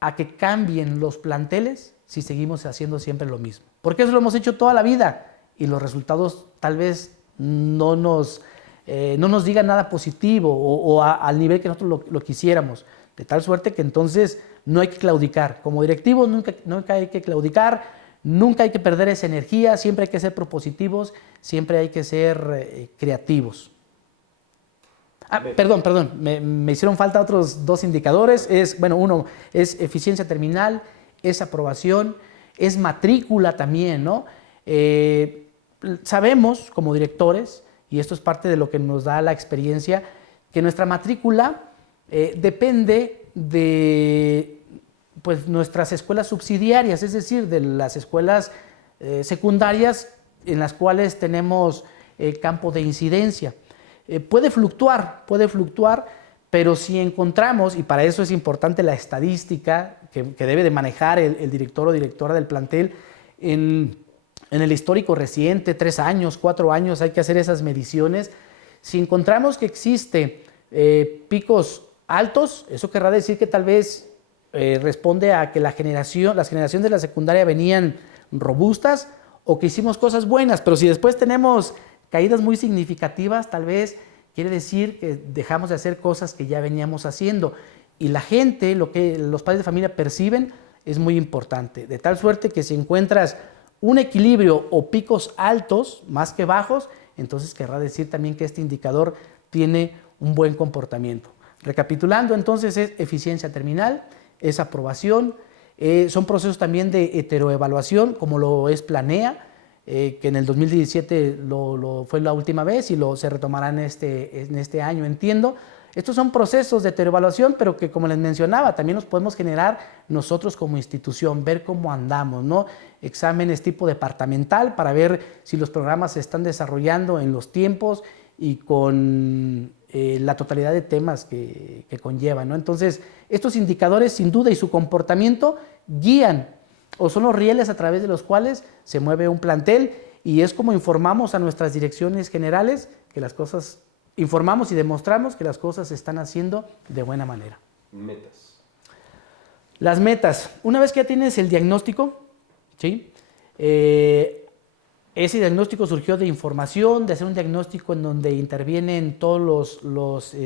a que cambien los planteles si seguimos haciendo siempre lo mismo. Porque eso lo hemos hecho toda la vida y los resultados tal vez no nos digan nada positivo o al nivel que nosotros lo quisiéramos. De tal suerte que entonces no hay que claudicar. Como directivos nunca hay que claudicar. Nunca hay que perder esa energía, siempre hay que ser propositivos, siempre hay que ser creativos. Perdón, me hicieron falta otros dos indicadores. Uno es eficiencia terminal, es aprobación, es matrícula también, ¿no? Sabemos como directores, y esto es parte de lo que nos da la experiencia, que nuestra matrícula depende de pues, nuestras escuelas subsidiarias, es decir, de las escuelas secundarias en las cuales tenemos campo de incidencia. Puede fluctuar, pero si encontramos, y para eso es importante la estadística que debe de manejar el director o directora del plantel, en el histórico reciente, 3 años, 4 años, hay que hacer esas mediciones. Si encontramos que existe picos altos, eso querrá decir que tal vez responde a que las generaciones de la secundaria venían robustas o que hicimos cosas buenas, pero si después tenemos caídas muy significativas, tal vez quiere decir que dejamos de hacer cosas que ya veníamos haciendo. Y la gente, lo que los padres de familia perciben, es muy importante. De tal suerte que si encuentras un equilibrio o picos altos más que bajos, entonces querrá decir también que este indicador tiene un buen comportamiento. Recapitulando, entonces, es eficiencia terminal, es aprobación, son procesos también de heteroevaluación, como lo es Planea, que en el 2017 fue la última vez y se retomará en este año, entiendo. Estos son procesos de heteroevaluación, pero que, como les mencionaba, también los podemos generar nosotros como institución, ver cómo andamos, ¿no? Exámenes tipo departamental para ver si los programas se están desarrollando en los tiempos y con la totalidad de temas que conllevan, ¿no? Entonces, estos indicadores, sin duda, y su comportamiento guían o son los rieles a través de los cuales se mueve un plantel, y es como informamos a nuestras direcciones generales que las cosas, informamos y demostramos que las cosas se están haciendo de buena manera. Metas. Las metas. Una vez que ya tienes el diagnóstico, ¿sí? Ese diagnóstico surgió de información, de hacer un diagnóstico en donde intervienen todos los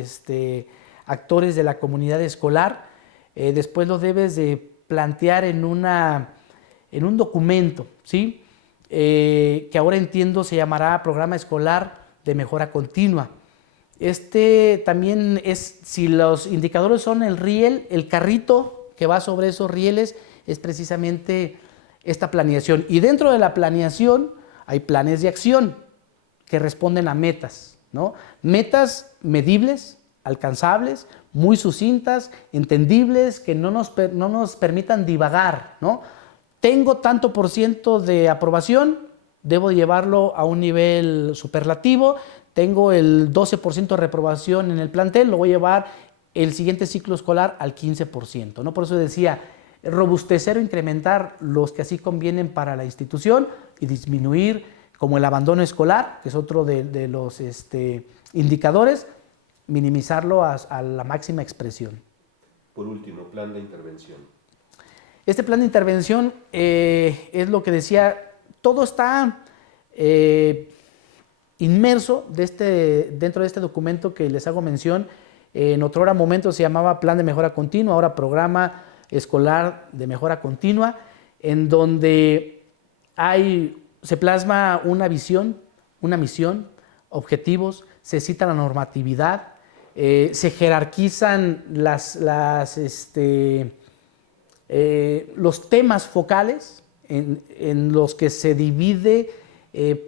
actores de la comunidad escolar. Después lo debes de plantear en un documento, ¿sí? Que ahora entiendo se llamará Programa Escolar de Mejora Continua. También es, si los indicadores son el riel, el carrito que va sobre esos rieles, es precisamente esta planeación. Y dentro de la planeación hay planes de acción que responden a metas, ¿no? Metas medibles, alcanzables, muy sucintas, entendibles, que no nos permitan divagar, ¿no? Tengo tanto por ciento de aprobación, debo llevarlo a un nivel superlativo. Tengo el 12% de reprobación en el plantel, lo voy a llevar el siguiente ciclo escolar al 15%, ¿no? Por eso decía, robustecer o incrementar los que así convienen para la institución y disminuir como el abandono escolar, que es otro de los indicadores, minimizarlo a la máxima expresión. Por último, plan de intervención. Este plan de intervención es lo que decía, todo está inmerso dentro de este documento que les hago mención. En otro momento se llamaba Plan de Mejora Continua, ahora Programa Escolar de Mejora Continua, en donde se plasma una visión, una misión, objetivos, se cita la normatividad, se jerarquizan los temas focales en los que se divide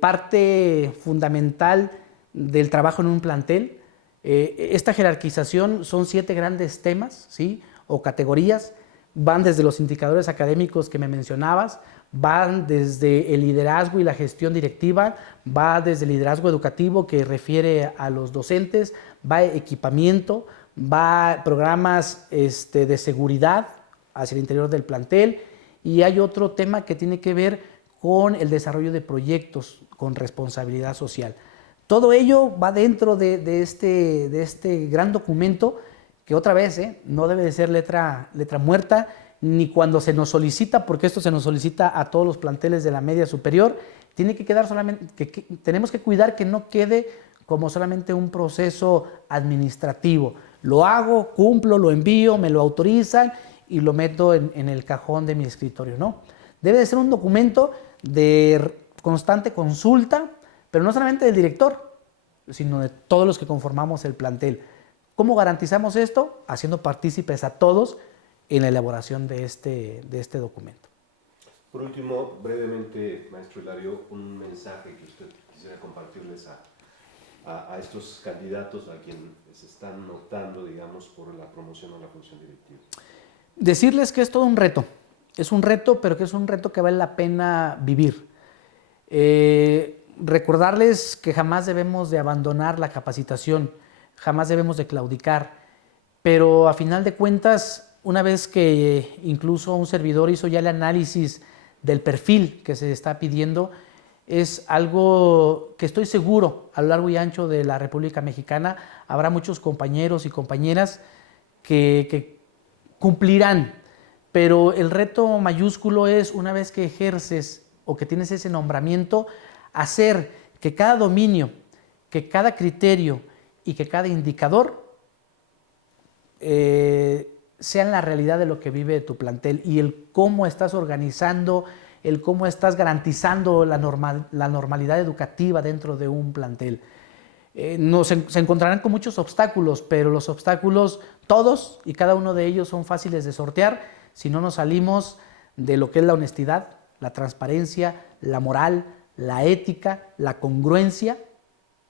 parte fundamental del trabajo en un plantel. Esta jerarquización son 7 grandes temas, ¿sí? O categorías. Van desde los indicadores académicos que me mencionabas, van desde el liderazgo y la gestión directiva, va desde el liderazgo educativo que refiere a los docentes, va equipamiento, va programas de seguridad hacia el interior del plantel, y hay otro tema que tiene que ver con el desarrollo de proyectos con responsabilidad social. Todo ello va dentro de este gran documento que, otra vez, no debe de ser letra muerta, ni cuando se nos solicita, porque esto se nos solicita a todos los planteles de la media superior. Tiene que quedar solamente, tenemos que cuidar que no quede como solamente un proceso administrativo. Lo hago, cumplo, lo envío, me lo autorizan y lo meto en el cajón de mi escritorio, ¿no? Debe de ser un documento de constante consulta, pero no solamente del director, sino de todos los que conformamos el plantel. ¿Cómo garantizamos esto? Haciendo partícipes a todos en la elaboración de este documento. Por último, brevemente, maestro Hilario, un mensaje que usted quisiera compartirles a a estos candidatos a quienes están optando, digamos, por la promoción a la función directiva? Decirles que es todo un reto. Es un reto, pero que es un reto que vale la pena vivir. Recordarles que jamás debemos de abandonar la capacitación, jamás debemos de claudicar, pero a final de cuentas, una vez que incluso un servidor hizo ya el análisis del perfil que se está pidiendo, es algo que estoy seguro a lo largo y ancho de la República Mexicana habrá muchos compañeros y compañeras que cumplirán, pero el reto mayúsculo es, una vez que ejerces o que tienes ese nombramiento, hacer que cada dominio, que cada criterio y que cada indicador sean la realidad de lo que vive tu plantel y el cómo estás organizando, el cómo estás garantizando la normalidad educativa dentro de un plantel. Se encontrarán con muchos obstáculos, pero los obstáculos, todos y cada uno de ellos, son fáciles de sortear si no nos salimos de lo que es la honestidad, la transparencia, la moral, la ética, la congruencia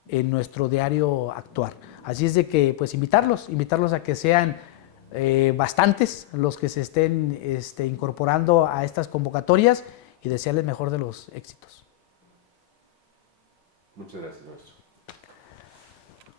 en nuestro diario actuar. Así es de que, pues, invitarlos a que sean bastantes los que se estén incorporando a estas convocatorias y desearles mejor de los éxitos. Muchas gracias, maestro.